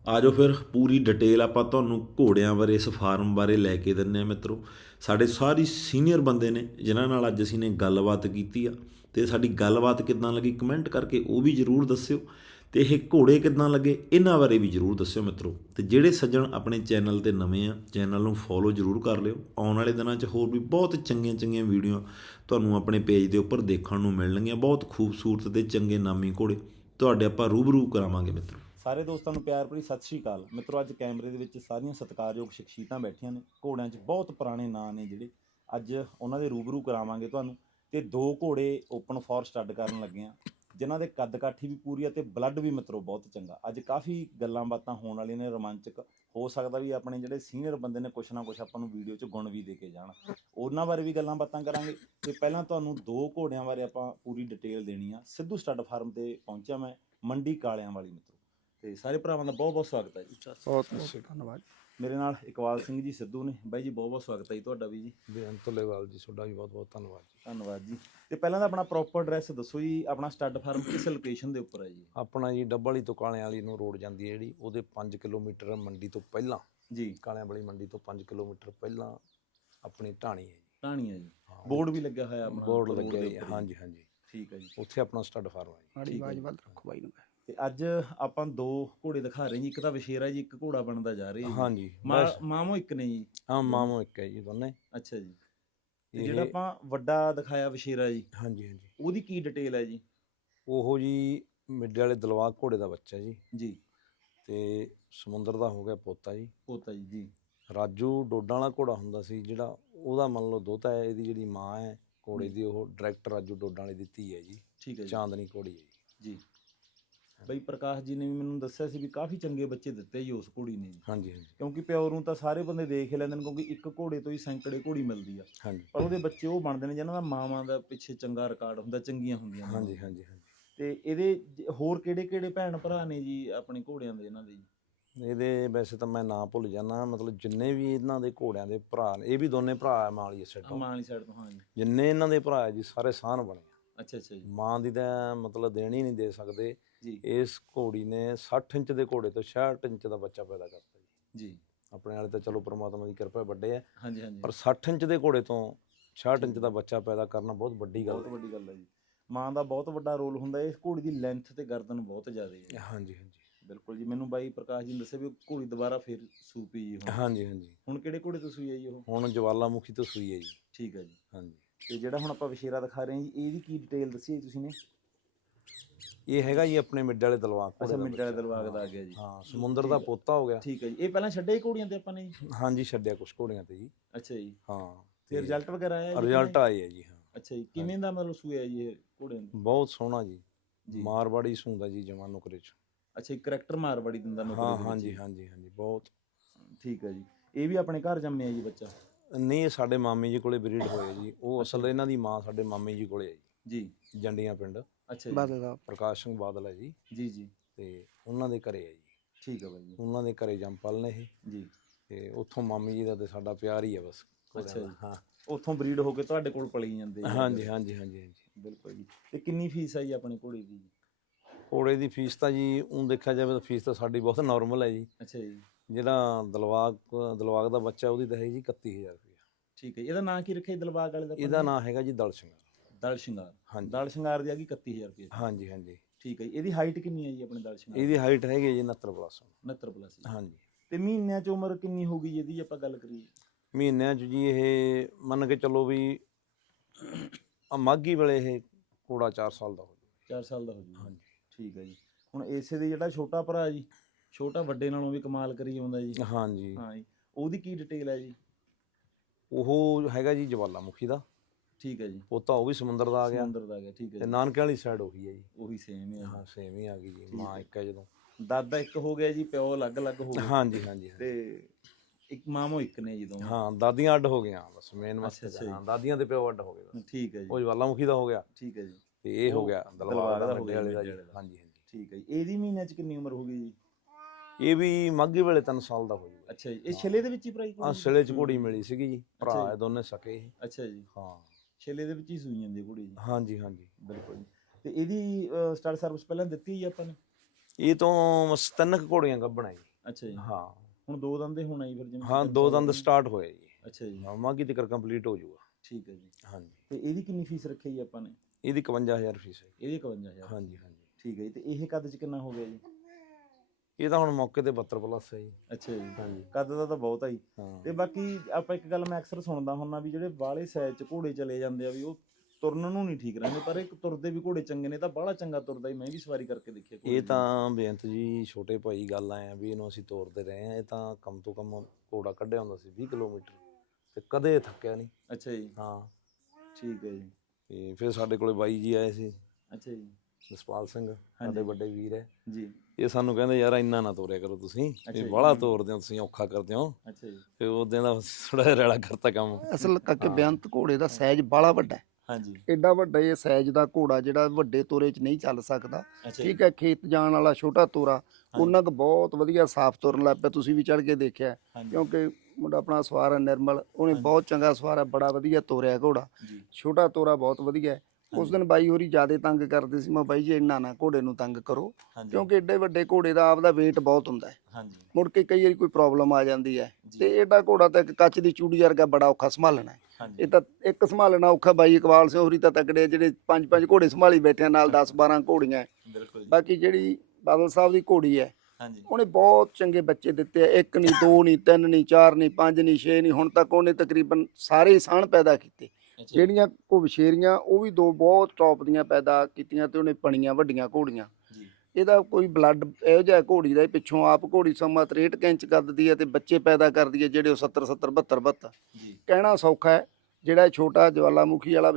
ਆਜੋ ਫਿਰ ਪੂਰੀ ਡਿਟੇਲ ਆਪਾਂ ਤੁਹਾਨੂੰ ਘੋੜਿਆਂ ਬਾਰੇ, ਇਸ ਫਾਰਮ ਬਾਰੇ ਲੈ ਕੇ ਦਿੰਨੇ ਆ ਮਿੱਤਰੋ। ਸਾਡੇ ਸਾਰੀ ਸੀਨੀਅਰ ਬੰਦੇ ਨੇ, ਜਿਨ੍ਹਾਂ ਨਾਲ ਅੱਜ ਅਸੀਂ ਨੇ ਗੱਲਬਾਤ ਕੀਤੀ ਆ। ਤੇ ਸਾਡੀ ਗੱਲਬਾਤ ਕਿੱਦਾਂ ਲੱਗੀ ਕਮੈਂਟ ਕਰਕੇ ਉਹ ਵੀ ਜਰੂਰ ਦੱਸਿਓ। ਤੇ ਇਹ ਘੋੜੇ ਕਿੱਦਾਂ ਲੱਗੇ, ਇਹਨਾਂ ਬਾਰੇ ਵੀ ਜਰੂਰ ਦੱਸਿਓ ਮਿੱਤਰੋ। ਤੇ ਜਿਹੜੇ ਸੱਜਣ ਆਪਣੇ ਚੈਨਲ ਤੇ ਨਵੇਂ ਆ, ਚੈਨਲ ਨੂੰ ਫੋਲੋ ਜਰੂਰ ਕਰ ਲਿਓ। ਆਉਣ ਵਾਲੇ ਦਿਨਾਂ 'ਚ ਹੋਰ ਵੀ ਬਹੁਤ ਚੰਗੀਆਂ ਚੰਗੀਆਂ ਵੀਡੀਓ ਤੁਹਾਨੂੰ ਆਪਣੇ ਪੇਜ ਦੇ ਉੱਪਰ ਦੇਖਣ ਨੂੰ ਮਿਲਣਗੀਆਂ। ਬਹੁਤ ਖੂਬਸੂਰਤ ਤੇ ਚੰਗੇ ਨਾਮੀ ਘੋੜੇ। ਤੁਹਾਡੇ ਆਪਾਂ ਰੂਬਰੂ ਕਰਾਵਾਂਗੇ ਮਿੱਤਰੋ। ਸਾਰੇ ਦੋਸਤਾਂ ਨੂੰ ਪਿਆਰ ਭਰੀ ਸਤਿ ਸ਼੍ਰੀ ਅਕਾਲ। ਮਿੱਤਰੋ, ਅੱਜ ਕੈਮਰੇ ਦੇ ਵਿੱਚ ਸਾਰੀਆਂ ਸਤਿਕਾਰਯੋਗ ਸ਼ਖਸੀਅਤਾਂ ਬੈਠੀਆਂ ਨੇ। ਘੋੜਿਆਂ 'ਚ ਬਹੁਤ ਪੁਰਾਣੇ ਨਾਂ ਨੇ ਜਿਹੜੇ। ਅੱਜ ਉਹਨਾਂ ਦੇ ਰੂਬਰੂ ਕਰਾਵਾਂਗੇ ਤੁਹਾਨੂੰ। ਤੇ ਦੋ ਘੋੜੇ ਓਪਨ ਫੋਰ ਸਟੱਡ ਕਰਨ ਲੱਗੇ ਆ। ਜਿਨ੍ਹਾਂ ਦੇ ਕੱਦ ਕਾਠੀ ਵੀ ਪੂਰੀ ਆ ਤੇ ਬਲੱਡ ਵੀ ਮਿੱਤਰੋ ਬਹੁਤ ਚੰਗਾ। ਅੱਜ ਕਾਫੀ ਗੱਲਾਂ ਬਾਤਾਂ ਹੋਣ ਵਾਲੀਆਂ ਨੇ, ਰੋਮਾਂਚਕ। ਹੋ ਸਕਦਾ ਵੀ ਆਪਣੇ ਜਿਹੜੇ ਸੀਨੀਅਰ ਬੰਦੇ ਨੇ, ਕੁਛ ਨਾ ਕੁਛ ਆਪਾਂ ਨੂੰ ਵੀਡੀਓ 'ਚ ਗੁਣ ਵੀ ਦੇ ਕੇ ਜਾਣ। ਉਹਨਾਂ ਬਾਰੇ ਵੀ ਗੱਲਾਂ ਬਾਤਾਂ ਕਰਾਂਗੇ। ਤੇ ਪਹਿਲਾਂ ਤੁਹਾਨੂੰ ਦੋ ਘੋੜਿਆਂ ਬਾਰੇ ਆਪਾਂ ਪੂਰੀ ਡਿਟੇਲ ਦੇਣੀ ਆ। ਸਿੱਧੂ ਸਟੱਡ ਫਾਰਮ ਤੇ ਪਹੁੰਚਿਆ ਮੈਂ, ਮੰਡੀ ਕਾਲਿਆਂ ਵਾਲੀ ਮਿੱਤਰੋ। ਤੇ ਸਾਰੇ ਭਰਾਵਾਂ ਦਾ ਬਹੁਤ ਬਹੁਤ ਸਵਾਗਤ ਹੈ ਜੀ। ਬਹੁਤ ਧੰਨਵਾਦ। ਮੇਰੇ ਨਾਲ ਇਕਬਾਲ ਸਿੰਘ ਜੀ ਸਿੱਧੂ ਨੇ। ਬਾਈ ਜੀ ਬਹੁਤ ਬਹੁਤ ਸਵਾਗਤ ਹੈ ਜੀ ਤੁਹਾਡਾ ਵੀ ਜੀ। ਬੇਅੰਤ ਧੁੱਲੇਵਾਲ ਜੀ ਤੁਹਾਡਾ ਵੀ ਬਹੁਤ ਬਹੁਤ ਧੰਨਵਾਦ ਜੀ। ਧੰਨਵਾਦ ਜੀ। ਤੇ ਪਹਿਲਾਂ ਤਾਂ ਆਪਣਾ ਪ੍ਰੋਪਰ ਐਡਰੈਸ ਦੱਸੋ ਜੀ ਆਪਣਾ ਸਟੱਡ ਫਾਰਮ ਕਿਸ ਲੋਕੇਸ਼ਨ ਦੇ ਉੱਪਰ ਹੈ ਜੀ? ਆਪਣਾ ਜੀ ਡੱਬਾ ਵਾਲੀ ਤੋਂ ਕਾਲਿਆਂ ਵਾਲੀ ਨੂੰ ਰੋਡ ਜਾਂਦੀ ਹੈ ਜਿਹੜੀ ਉਹਦੇ 5 ਕਿਲੋਮੀਟਰ ਮੰਡੀ ਤੋਂ ਪਹਿਲਾਂ। ਜੀ। ਕਾਲਿਆਂ ਵਾਲੀ ਮੰਡੀ ਤੋਂ 5 ਕਿਲੋਮੀਟਰ ਪਹਿਲਾਂ ਆਪਣੀ ਢਾਣੀ ਹੈ ਜੀ। ਢਾਣੀ ਹੈ ਜੀ। ਬੋਰਡ ਵੀ ਲੱਗਿਆ ਹੋਇਆ ਆਪਣਾ ਬੋਰਡ ਲੱਗਿਆ ਜੀ ਹਾਂਜੀ ਹਾਂਜੀ। ਠੀਕ ਹੈ ਜੀ। ਉੱਥੇ ਆਪਣਾ ਸਟੱਡ ਫਾਰਮ ਹੈ ਮਾੜੀ ਠੀਕ ਹੈ ਜੀ। ਵੱਧ ਰੱਖੋ ਬਾਈ ਨੂੰ। ਤੇ ਅੱਜ ਆਪਾਂ ਦੋ ਘੋੜੇ ਦਿਖਾ ਰਹੇ ਜੀ। ਇੱਕ ਤਾਂ ਵਿਸ਼ੇਰਾ ਜੀ ਇੱਕ ਘੋੜਾ ਬਣਦਾ ਜਾ ਰਿਹਾ ਜੀ। ਹਾਂਜੀ ਬਸ। ਮਾਮੋ ਇੱਕ ਨੇ ਜੀ। ਹਾਂ ਮਾਮੋ ਇੱਕ ਹੈ ਜੀ ਦੋਨੇ। ਅੱਛਾ ਜੀ। ਤੇ ਇਹ- ਜਿਹੜਾ ਆਪਾਂ ਵੱਡਾ ਦਿਖਾਇਆ ਵਿਸ਼ੇਰਾ ਜੀ ਹਾਂਜੀ ਹਾਂਜੀ। ਉਹਦੀ ਕੀ ਡਿਟੇਲ ਹੈ ਜੀ? ਉਹੋ ਜੀ ਮਿੱਡੇ ਵਾਲੇ ਦਲਵਾਗ ਘੋੜੇ ਦਾ ਬੱਚਾ ਜੀ। ਜੀ। ਤੇ ਸਮੁੰਦਰ ਦਾ ਹੋ ਗਿਆ ਪੋਤਾ ਜੀ। ਪੋਤਾ ਜੀ ਜੀ। ਰਾਜੂ ਡੋਡਾਂ ਵਾਲਾ ਘੋੜਾ ਹੁੰਦਾ ਸੀ ਜਿਹੜਾ ਉਹਦਾ ਮੰਨ ਲਓ ਦੋਤਾ ਹੈ ਇਹਦੀ ਜਿਹੜੀ ਮਾਂ ਹੈ ਘੋੜੇ ਦੀ ਉਹ ਡਾਇਰੈਕਟਰ ਰਾਜੂ ਡੋਡਾਂ ਵਾਲੀ ਦੀ ਧੀ ਹੈ ਜੀ। ਠੀਕ ਹੈ ਜੀ। ਚਾਂਦਨੀ ਘੋੜੀ ਹੈ ਜੀ। ਜੀ। ਬਈ ਪ੍ਰਕਾਸ਼ ਜੀ ਨੇ ਵੀ ਮੈਨੂੰ ਦੱਸਿਆ ਸੀ ਵੀ ਕਾਫੀ ਚੰਗੇ ਬੱਚੇ ਦਿੱਤੇ ਜੀ ਉਸ ਘੋੜੀ ਨੇ ਜੀ। ਹਾਂਜੀ ਹਾਂਜੀ। ਕਿਉਂਕਿ ਪਿਓ ਨੂੰ ਤਾਂ ਸਾਰੇ ਬੰਦੇ ਦੇਖ ਹੀ ਲੈਂਦੇ ਨੇ ਕਿਉਂਕਿ ਇੱਕ ਘੋੜੇ ਤੋਂ ਹੀ ਸੈਂਕੜੇ ਘੋੜੀ ਮਿਲਦੀ ਆ। ਹਾਂਜੀ। ਪਰ ਉਹਦੇ ਬੱਚੇ ਉਹ ਬਣਦੇ ਨੇ ਜਿਨ੍ਹਾਂ ਦਾ ਮਾਵਾਂ ਦਾ ਪਿੱਛੇ ਚੰਗਾ ਰਿਕਾਰਡ ਹੁੰਦਾ ਚੰਗੀਆਂ ਹੁੰਦੀਆਂ ਨੇ। ਹਾਂਜੀ ਹਾਂਜੀ ਹਾਂਜੀ। ਤੇ ਇਹਦੇ ਜ- ਹੋਰ ਕਿਹੜੇ ਕਿਹੜੇ ਭੈਣ ਭਰਾ ਨੇ ਜੀ ਆਪਣੇ ਘੋੜਿਆਂ ਦੇ ਇਹਨਾਂ ਦੇ ਜੀ? ਇਹਦੇ ਵੈਸੇ ਤਾਂ ਮੈਂ ਨਾਂ ਭੁੱਲ ਜਾਣਾ ਮਤਲਬ ਜਿੰਨੇ ਵੀ ਇਹਨਾਂ ਦੇ ਘੋੜਿਆਂ ਦੇ ਭਰਾ ਨੇ ਇਹ ਵੀ ਦੋਨੇ ਭਰਾ ਹੈ ਮਾਲੀ ਆਹ ਸੈਟੋਂ ਮਾਂ ਵਾਲੀ ਸਾਈਡ ਤੋਂ ਹਾਂ ਜੀ। ਜਿੰਨੇ ਇਹਨਾਂ ਦੇ ਭਰਾ ਹੈ ਜੀ ਸਾਰੇ ਸਾਨ ਬਣੇ ਆ। ਅੱਛਾ ਅੱਛਾ ਜੀ। ਮਾਂ ਦੀ ਤਾਂ ਮਤਲਬ ਦੇਣੀ ਨਹੀਂ ਦੇ ਸਕਦੇ। ਜੀ। ਇਸ ਘੋੜੀ ਨੇ 60 ਇੰਚ ਦੇ ਘੋੜੇ ਤੋਂ 66 ਇੰਚ ਦਾ ਬੱਚਾ ਪੈਦਾ ਕਰਤਾ ਜੀ। ਜੀ। ਆਪਣੇ ਵਾਲੇ ਤਾਂ ਚਲੋ ਪ੍ਰਮਾਤਮਾ ਦੀ ਕਿਰਪਾ ਵੱਡੇ ਆ। ਹਾਂਜੀ ਹਾਂਜੀ। ਪਰ 60 ਇੰਚ ਦੇ ਘੋੜੇ ਤੋਂ 66 ਇੰਚ ਦਾ ਬੱਚਾ ਪੈਦਾ ਕਰਨਾ ਬਹੁਤ ਵੱਡੀ ਗੱਲ ਬਹੁਤ ਵੱਡੀ ਗੱਲ ਹੈ ਜੀ। ਮਾਂ ਦਾ ਬਹੁਤ ਵੱਡਾ ਰੋਲ ਹੁੰਦਾ ਇਸ ਘੋੜੀ ਦੀ ਲੈਂਥ ਤੇ ਗਰਦਨ ਬਹੁਤ ਜ਼ਿਆਦਾ ਹੈ। ਹਾਂਜੀ ਹਾਂਜੀ। ਬਿਲਕੁਲ ਜੀ। ਮੈਨੂੰ ਬਾਈ ਪ੍ਰਕਾਸ਼ ਜੀ ਨੇ ਦੱਸਿਆ ਵੀ ਘੋੜੀ ਦੁਬਾਰਾ ਫੇਰ ਸੂਪੀ ਜੀ ਹੁਣ। ਹਾਂਜੀ ਹਾਂਜੀ। ਹੁਣ ਕਿਹੜੇ ਘੋੜੇ ਤੋਂ ਸੂਈ ਹੈ ਜੀ ਉਹ? ਹੁਣ ਜਵਾਲਾਮੁਖੀ ਤੋਂ ਸੂਈ ਹੈ ਜੀ। ਠੀਕ ਹੈ ਜੀ। ਹਾਂਜੀ। ਤੇ ਜਿਹੜਾ ਹੁਣ ਆਪਾਂ ਵਿਸ਼ੇਰਾ ਦਿਖਾ ਰਹੇ ਹਾਂ ਜੀ ਇਹਦੀ ਕੀ ਡਿਟੇਲ ਦੱਸੀ ਹੈ ਤੁਸੀਂ ਨੇ? ਇਹ ਹੈਗਾ ਜੀ ਆਪਣੇ ਮਿੱਡੇ ਵਾਲੇ ਦਲਵਾਗ ਘੋੜੇ ਅੱਛਾ ਮਿੱਡ ਵਾਲੇ। ਦਰਬਾਗ ਦਾ ਆ ਗਿਆ ਜੀ। ਹਾਂ ਸਮੁੰਦਰ ਦਾ ਪੋਤਾ ਹੋ ਗਿਆ। ਠੀਕ ਹੈ ਜੀ। ਇਹ ਪਹਿਲਾਂ ਛੱਡੇ ਹੀ ਘੋੜੀਆਂ ਤੇ ਆਪਾਂ ਨੇ ਜੀ? ਹਾਂਜੀ ਛੱਡਿਆ ਕੁਛ ਘੋੜੀਆਂ ਤੇ ਜੀ। ਅੱਛਾ ਜੀ। ਹਾਂ ਤੇ ਰਿਜ਼ਲਟ ਵਗੈਰਾ ਆਇਆ ਜੀ ਰਿਜ਼ਲਟ ਹੈ ਜੀ ਹਾਂ। ਅੱਛਾ ਜੀ ਕਿਵੇਂ ਦਾ ਮਤਲਬ ਸੂਇਆ ਜੀ ਇਹ ਘੋੜਿਆਂ ਦਾ ਬਹੁਤ ਸੋਹਣਾ ਜੀ। ਜੀ। ਮਾਰਵਾੜੀ ਸੂੰਦਾ ਜੀ ਜਵਾਨ ਨੁਕਰੇ ਚ। ਅੱਛਾ ਜੀ ਕਰੈਕਟਰ ਮਾਰਵਾੜੀ ਦਿੰਦਾ ਨੌਕਰੀ ਹਾਂ ਹਾਂਜੀ ਜੀ। ਹਾਂਜੀ ਹਾਂਜੀ ਬਹੁਤ। ਠੀਕ ਹੈ ਜੀ। ਇਹ ਵੀ ਆਪਣੇ ਘਰ ਜੰਮਿਆ ਜੀ ਬੱਚਾ? ਨਹੀਂ ਇਹ ਸਾਡੇ ਮਾਮੀ ਜੀ ਕੋਲੇ ਬਰੀਡ ਹੋਇਆ ਜੀ। ਉਹ ਅਸਲ ਇਹਨਾਂ ਦੀ ਮਾਂ ਸਾਡੇ ਮਾਮੀ ਜੀ ਕੋਲੇ ਹੈ ਜੀ। ਜੀ। ਜੰਡੀਆਂ ਪਿੰਡ। ਅੱਛਾ ਜੀ। ਬਦਲ ਦਾ। ਪ੍ਰਕਾਸ਼ ਸਿੰਘ ਬਾਦਲ ਹੈ ਜੀ। ਜੀ ਜੀ। ਤੇ ਉਹਨਾਂ ਦੇ ਘਰੇ ਹੈ ਜੀ। ਠੀਕ ਹੈ ਬਾਈ ਜੀ। ਉਹਨਾਂ ਦੇ ਘਰੇ ਜੰਪਲ ਨੇ ਇਹ। ਜੀ। ਤੇ ਉੱਥੋਂ ਮਾਮੀ ਜੀ ਦਾ ਤੇ ਸਾਡਾ ਪਿਆਰ ਹੀ ਹੈ ਬਸ। ਅੱਛਾ। ਜੀ। ਹਾਂ। ਉੱਥੋਂ ਬਰੀਡ ਹੋ ਕੇ ਤੁਹਾਡੇ ਕੋਲ ਪਲੀ ਜਾਂਦੇ ਜੀ। ਹਾਂਜੀ ਹਾਂਜੀ ਹਾਂਜੀ ਹਾਂਜੀ। ਬਿਲਕੁਲ ਜੀ। ਤੇ ਕਿੰਨੀ ਫੀਸ ਹੈ ਜੀ ਆਪਣੇ ਘੋੜੇ ਦੀ? ਜੀ ਘੋੜੇ ਦੀ ਫੀਸ ਤਾਂ ਜੀ ਉਹ ਦੇਖਿਆ ਜਾਵੇ ਤਾਂ ਫੀਸ ਤਾਂ ਸਾਡੀ ਬਹੁਤ ਨਾਰਮਲ ਹੈ ਜੀ। ਅੱਛਾ ਜੀ। ਜਿਹੜਾ ਦਲਵਾਗ ਦਲਵਾਗ ਦਾ ਬੱਚਾ ਉਹਦੀ ਤਾਂ ਹੈ ਜੀ 31000 ਰੁਪਏ ਠੀਕ ਹੈ ਜੀ। ਇਹਦਾ ਨਾਂ ਕੀ ਰੱਖਿਆ ਜੀ ਦਿਲਬਾਗ ਵਾਲੇ ਦਾ? ਇਹਦਾ ਨਾਮ ਹੈਗਾ ਜੀ ਦਲ ਸਿੰਘ। ਦਲ ਸ਼ਿੰਗਾਰ। ਹਾਂਜੀ। ਦਲ ਸ਼ਿੰਗਾਰ ਦੀ ਆ ਗਈ 31000 ਰੁਪਏ। ਹਾਂਜੀ ਹਾਂਜੀ। ਠੀਕ ਹੈ ਜੀ। ਇਹਦੀ ਹਾਈਟ ਕਿੰਨੀ ਹੈ ਜੀ ਆਪਣੇ ਦਲ ਸ਼ਿੰਗਾਰ? ਇਹਦੀ ਹਾਈਟ ਹੈਗੀ ਹੈ ਜੀ 69 ਪਲੱਸ 69 ਪਲੱਸ ਹਾਂਜੀ। ਤੇ ਮਹੀਨਿਆਂ ਚ ਉਮਰ ਕਿੰਨੀ ਹੋ ਗਈ ਇਹਦੀ? ਆਪਾਂ ਗੱਲ ਕਰੀਏ। ਮਹੀਨਿਆਂ 'ਚ ਜੀ ਇਹ ਮੰਨ ਕੇ ਚੱਲੋ ਵੀ ਆ ਮਾਘੀ ਵੇਲੇ ਇਹ ਘੋੜਾ 4 ਸਾਲ ਦਾ ਹੋ ਜਾਊ। 4 ਸਾਲ ਦਾ ਹੋ ਜੂਗਾ ਹਾਂਜੀ। ਠੀਕ ਹੈ ਜੀ। ਹੁਣ ਇਸੇ ਦੇ ਜਿਹੜਾ ਛੋਟਾ ਭਰਾ ਜੀ ਛੋਟਾ ਵੱਡੇ ਨਾਲੋਂ ਵੀ ਕਮਾਲ ਕਰੀ ਆਉਂਦਾ ਜੀ। ਹਾਂਜੀ। ਹਾਂ ਜੀ। ਉਹਦੀ ਕੀ ਡਿਟੇਲ ਹੈ ਜੀ? ਉਹ ਹੈਗਾ ਜੀ ਜਵਾਲਾਮੁਖੀ ਦਾ। ਠੀਕ ਹੈ ਜੀ। ਪੋਤਾ ਉਹ ਵੀ ਸਮੁੰਦਰ ਦਾ ਆ ਗਿਆ। ਸਮੁੰਦਰ ਦਾ ਆ ਗਿਆ ਠੀਕ ਹੈ ਤੇ ਜੀ। ਨਾਨਕੇ ਵਾਲੀ ਸਾਈਡ ਉਹੀ ਹੈ ਜੀ। ਉਹੀ ਸੇਮ ਹੈ ਹਾਂ ਸੇਮ ਹੀ ਆ ਗਈ ਜੀ। ਮਾਂ। ਇੱਕ ਹੈ ਜਦੋਂ। ਦਾਦਾ ਇੱਕ ਹੋ ਗਿਆ ਜੀ ਪਿਓ ਅਲੱਗ-ਅਲੱਗ ਹੋ ਗਿਆ ਹਾਂਜੀ ਹਾਂਜੀ ਹਾਂਜੀ। ਤੇ ਇੱਕ ਮਾਮੋ ਇੱਕ ਨੇ ਜਦੋਂ। ਹਾਂ ਦਾਦੀਆਂ ਅੱਡ ਹੋ ਗਈਆਂ ਬਸ ਮੇਨ ਮਸਲਾ ਅੱਛਾ ਜੀ। ਹਾਂ ਦਾਦੀਆਂ ਤੇ ਪਿਓ ਅੱਡ ਹੋ ਗਏ ਬਸ। ਠੀਕ ਹੈ ਜੀ। ਉਹ ਜਵਾਲਾਮੁਖੀ ਦਾ ਹੋ ਗਿਆ। ਠੀਕ ਹੈ ਜੀ। ਤੇ ਇਹ ਹੋ ਉਹ ਗਿਆ ਦਲਵਾਗ ਦਾ ਮਿੱਡੇ ਵਾਲੇ ਦਾ। ਹਾਂਜੀ ਹਾਂਜੀ। ਠੀਕ ਹੈ ਜੀ। ਇਹਦੀ ਮਹੀਨੇ ਚ ਕਿੰਨੀ ਉਮਰ ਹੋ ਗਈ ਜੀ? ਇਹ ਵੀ ਮਾਘੀ ਵੇਲੇ 3 ਸਾਲ ਦਾ ਹੋ ਜਾਊਗਾ ਅੱਛਾ ਜੀ। ਇਹ ਛੇਲੇ ਦੇ ਵਿੱਚ ਹੀ ਭਰਾਈ ਆ ਸਿਲੇ ਚ ਘੋੜੀ ਮਿਲੀ ਸੀਗੀ ਜੀ। ਭਰਾ ਜੀ। ਇਹ ਦੋਨੇ ਸਕੇ। ਇਹ। ਅੱਛਾ ਜੀ। ਹਾਂ। ਛੇਲੇ ਦੇ ਵਿੱਚ ਹੀ ਸੂਈ ਜਾਂਦੀ ਕੁੜੀ ਜੀ। ਹਾਂਜੀ ਹਾਂਜੀ। ਬਿਲਕੁਲ ਜੀ। ਤੇ ਇਹਦੀ ਸਟਾਰਟ ਸਰਵਿਸ ਪਹਿਲਾਂ ਦਿੱਤੀ ਜੀ ਆਪਾਂ ਨੇ? ਇਹ ਤੋਂ ਬਸ ਤਿੰਨ ਕੁ ਘੋੜੀਆਂ ਗੱਭਣਾ ਜੀ। ਅੱਛਾ ਜੀ। ਹਾਂ। ਹੁਣ ਦੋ ਦੰਦੇ ਹੋਣਾ ਜੀ ਫਿਰ ਜਿਵੇਂ ਹਾਂ ਦੋ ਦੰਦ ਦੀ। ਸਟਾਰਟ ਹੋਏ ਜੀ। ਅੱਛਾ ਜੀ। ਹਾਂ ਮਾਘੀ ਤੱਕ ਕੰਪਲੀਟ ਹੋ ਜਾਊਗਾ। ਠੀਕ ਹੈ ਜੀ। ਹਾਂਜੀ। ਤੇ ਇਹਦੀ ਕਿੰਨੀ ਫੀਸ ਰੱਖੀ ਜੀ ਆਪਾਂ ਨੇ? ਇਹਦੀ 51000 ਫੀਸ ਹੈ। ਇਹਦੀ 51000 ਹਾਂਜੀ ਹਾਂਜੀ। ਠੀਕ ਹੈ ਜੀ। ਤੇ ਇਹ ਕੱਦ ਚ ਕਿੰਨਾ ਹੋ ਗਿਆ ਜੀ? ਇਹ ਤਾਂ ਹੁਣ ਮੌਕੇ ਤੇ 72 ਪਲੱਸ ਹੈ ਜੀ। ਅੱਛਾ ਜੀ। ਹਾਂਜੀ। ਕੱਦ ਦਾ ਤਾਂ ਬਹੁਤ ਆ ਜੀ। ਹਾਂ। ਤੇ ਬਾਕੀ ਆਪਾਂ ਇੱਕ ਗੱਲ ਮੈਂ ਅਕਸਰ ਸੁਣਦਾ ਹੁੰਨਾ ਵੀ ਜਿਹੜੇ ਬਾਹਲੇ ਸਾਈਜ਼ ਚ ਘੋੜੇ ਚਲੇ ਜਾਂਦੇ ਆ ਵੀ ਉਹ ਤੁਰਨ ਨੂੰ ਨਹੀਂ ਠੀਕ ਰਹਿੰਦੇ ਪਰ ਇੱਕ ਤੁਰਦੇ ਵੀ ਘੋੜੇ ਚੰਗੇ ਨੇ ਤਾਂ ਬਾਹਲਾ ਚੰਗਾ ਤੁਰਦਾ ਹੀ ਮੈਂ ਵੀ ਸਵਾਰੀ ਕਰਕੇ ਦੇਖਿਆ ਘੋੜੇ ਇਹ। ਤਾਂ ਬੇਅੰਤ ਜੀ ਛੋਟੇ ਭਾਈ ਗੱਲ ਆਏ ਆ ਵੀ ਇਹਨੂੰ ਅਸੀਂ ਤੋਰਦੇ ਰਹੇ ਆ। ਇਹ ਤਾਂ ਕਮ ਤੋਂ ਕਮ ਘੋੜਾ ਕੱਢਿਆ ਹੁੰਦਾ ਸੀ 20 ਕਿਲੋਮੀਟਰ ਤੇ ਕਦੇ ਥੱਕਿਆ ਨਹੀਂ। ਅੱਛਾ ਜੀ। ਹਾਂ। ਠੀਕ ਹੈ ਜੀ। ਤੇ ਫਿਰ ਸਾਡੇ ਕੋਲੇ ਬਾਈ ਜੀ ਆਏ ਸੀ। ਅੱਛਾ ਜੀ। ਜਸਪਾਲ ਸਿੰਘ। ਸਾਡੇ ਵੱਡੇ ਵੀਰ ਹੈ। ਜੀ। ਇਹ ਸਾਨੂੰ ਕਹਿੰਦੇ ਯਾਰ ਇੰਨਾ ਨਾ ਤੋਰਿਆ ਕਰੋ ਤੁਸੀਂ। ਇਹ। ਬਾਹਲਾ ਤੋਰਦੇ ਹੋ ਤੁਸੀਂ ਔਖਾ ਕਰਦੇ ਹੋ। ਅੱਛਾ ਜੀ। ਫਿਰ ਉਹਦੇ ਦਾ ਥੋੜਾ ਜਿਹਾ ਰੈਲਾ ਕਰਤਾ ਕੰਮ। ਅਸਲ ਕਰਕੇ। ਬੇਅੰਤ ਘੋੜੇ ਦਾ ਸਾਈਜ਼ ਬਾਲਾ ਵੱਡਾ ਹੈ। ਹਾਂਜੀ। ਐਡਾ ਵੱਡਾ ਇਹ ਸਾਈਜ਼ ਦਾ ਘੋੜਾ ਜਿਹੜਾ ਵੱਡੇ ਤੋਰੇ 'ਚ ਨਹੀਂ ਚੱਲ ਸਕਦਾ। ਠੀਕ ਹੈ ਖੇਤ ਜਾਣ ਵਾਲਾ ਛੋਟਾ ਤੋਰਾ ਉਹਨਾਂ ਕੁ ਬਹੁਤ ਵਧੀਆ ਸਾਫ਼ ਤੁਰਨ ਲੱਗ ਪਿਆ। ਤੁਸੀਂ ਵੀ ਚੜ ਕੇ ਦੇਖਿਆ ਕਿਉਂਕਿ ਮੁੰਡਾ ਆਪਣਾ ਸਵਾਰ ਹੈ ਨਿਰਮਲ। ਉਹਨੇ। ਬਹੁਤ ਚੰਗਾ ਸਵਾਰ ਹੈ ਬੜਾ ਵਧੀਆ ਤੋਰਿਆ ਘੋੜਾ। ਛੋਟਾ ਤੋਰਾ ਬਹੁਤ ਵਧੀਆ ਹੈ। ਉਸ ਦਿਨ ਬਾਈ ਹੋਰੀ ਜਿਆਦੇ ਤੰਗ ਕਰਦੇ ਸੀ ਮੈਂ ਬਾਈ ਜੀ ਇੰਨਾ ਨਾ ਘੋੜੇ ਨੂੰ ਤੰਗ ਕਰੋ ਕਿਉਂਕਿ ਏਡੇ ਵੱਡੇ ਘੋੜੇ ਦਾ ਆਪਦਾ weight ਬਹੁਤ ਹੁੰਦਾ ਹੈ। ਹਾਂਜੀ। ਮੁੜ ਕੇ ਕਈ ਵਾਰੀ ਕੋਈ ਪ੍ਰੋਬਲਮ ਆ ਜਾਂਦੀ ਹੈ। ਤੇ ਏਡਾ ਘੋੜਾ ਤਾਂ ਇੱਕ ਕੱਚ ਦੀ ਚੂੜੀ ਵਰਗਾ ਬੜਾ ਔਖਾ ਸੰਭਾਲਣਾ ਹੈ। ਇਹ ਤਾਂ ਇੱਕ ਸੰਭਾਲਣਾ ਔਖਾ ਬਾਈ ਇਕਬਾਲ ਸਿੰਘ ਹੋਰੀ ਤਾਂ ਤਕੜੇ ਆ, ਜਿਹੜੇ ਪੰਜ ਪੰਜ ਘੋੜੇ ਸੰਭਾਲੀ ਬੈਠੇ ਨਾਲ 10 12 ਘੋੜੀਆਂ ਬਾਕੀ ਜਿਹੜੀ ਬਾਦਲ ਸਾਹਿਬ ਦੀ ਘੋੜੀ ਹੈ ਹਾਂਜੀ। ਉਹਨੇ ਬਹੁਤ ਚੰਗੇ ਬੱਚੇ ਦਿੱਤੇ ਆ ਇੱਕ ਨਹੀਂ ਦੋ ਨਹੀਂ ਤਿੰਨ ਨਹੀਂ ਚਾਰ ਨਹੀਂ ਪੰਜ ਨਹੀਂ ਛੇ ਨਹੀਂ ਹੁਣ ਤੱਕ ਉਹਨੇ ਤਕਰੀਬਨ ਸਾਰੇ ਸਾਣ ਪੈਦਾ ਕੀਤੇ। ਜਿਹੜੀਆਂ ਕੋ ਵਿਸ਼ੇਰੀਆਂ ਉਹ ਵੀ ਦੋ ਬਹੁਤ ਟੌਪ ਦੀਆਂ ਪੈਦਾ ਕੀਤੀਆਂ ਤੇ ਉਹਨੇ ਪਣੀਆਂ ਵੱਡੀਆਂ ਘੋੜੀਆਂ। ਇਹਦਾ ਕੋਈ ਬਲੱਡ ਇਹੋ ਜਿਹਾ ਘੋੜੀ ਦਾ ਪਿੱਛੋਂ ਆਪ ਘੋੜੀ ਸਮਾਂ 63 ਇੰਚ ਕੱਦਦੀ ਹੈ ਤੇ ਬੱਚੇ ਪੈਦਾ ਕਰਦੀ ਹੈ ਜਿਹੜੇ ਉਹ 70 70 72 72 ਜੀ। ਕਹਿਣਾ ਸੌਖਾ ਹੈ ਜਿਹੜਾ ਛੋਟਾ ਜਵਾਲਾਮੁਖੀ ਵਾਲਾ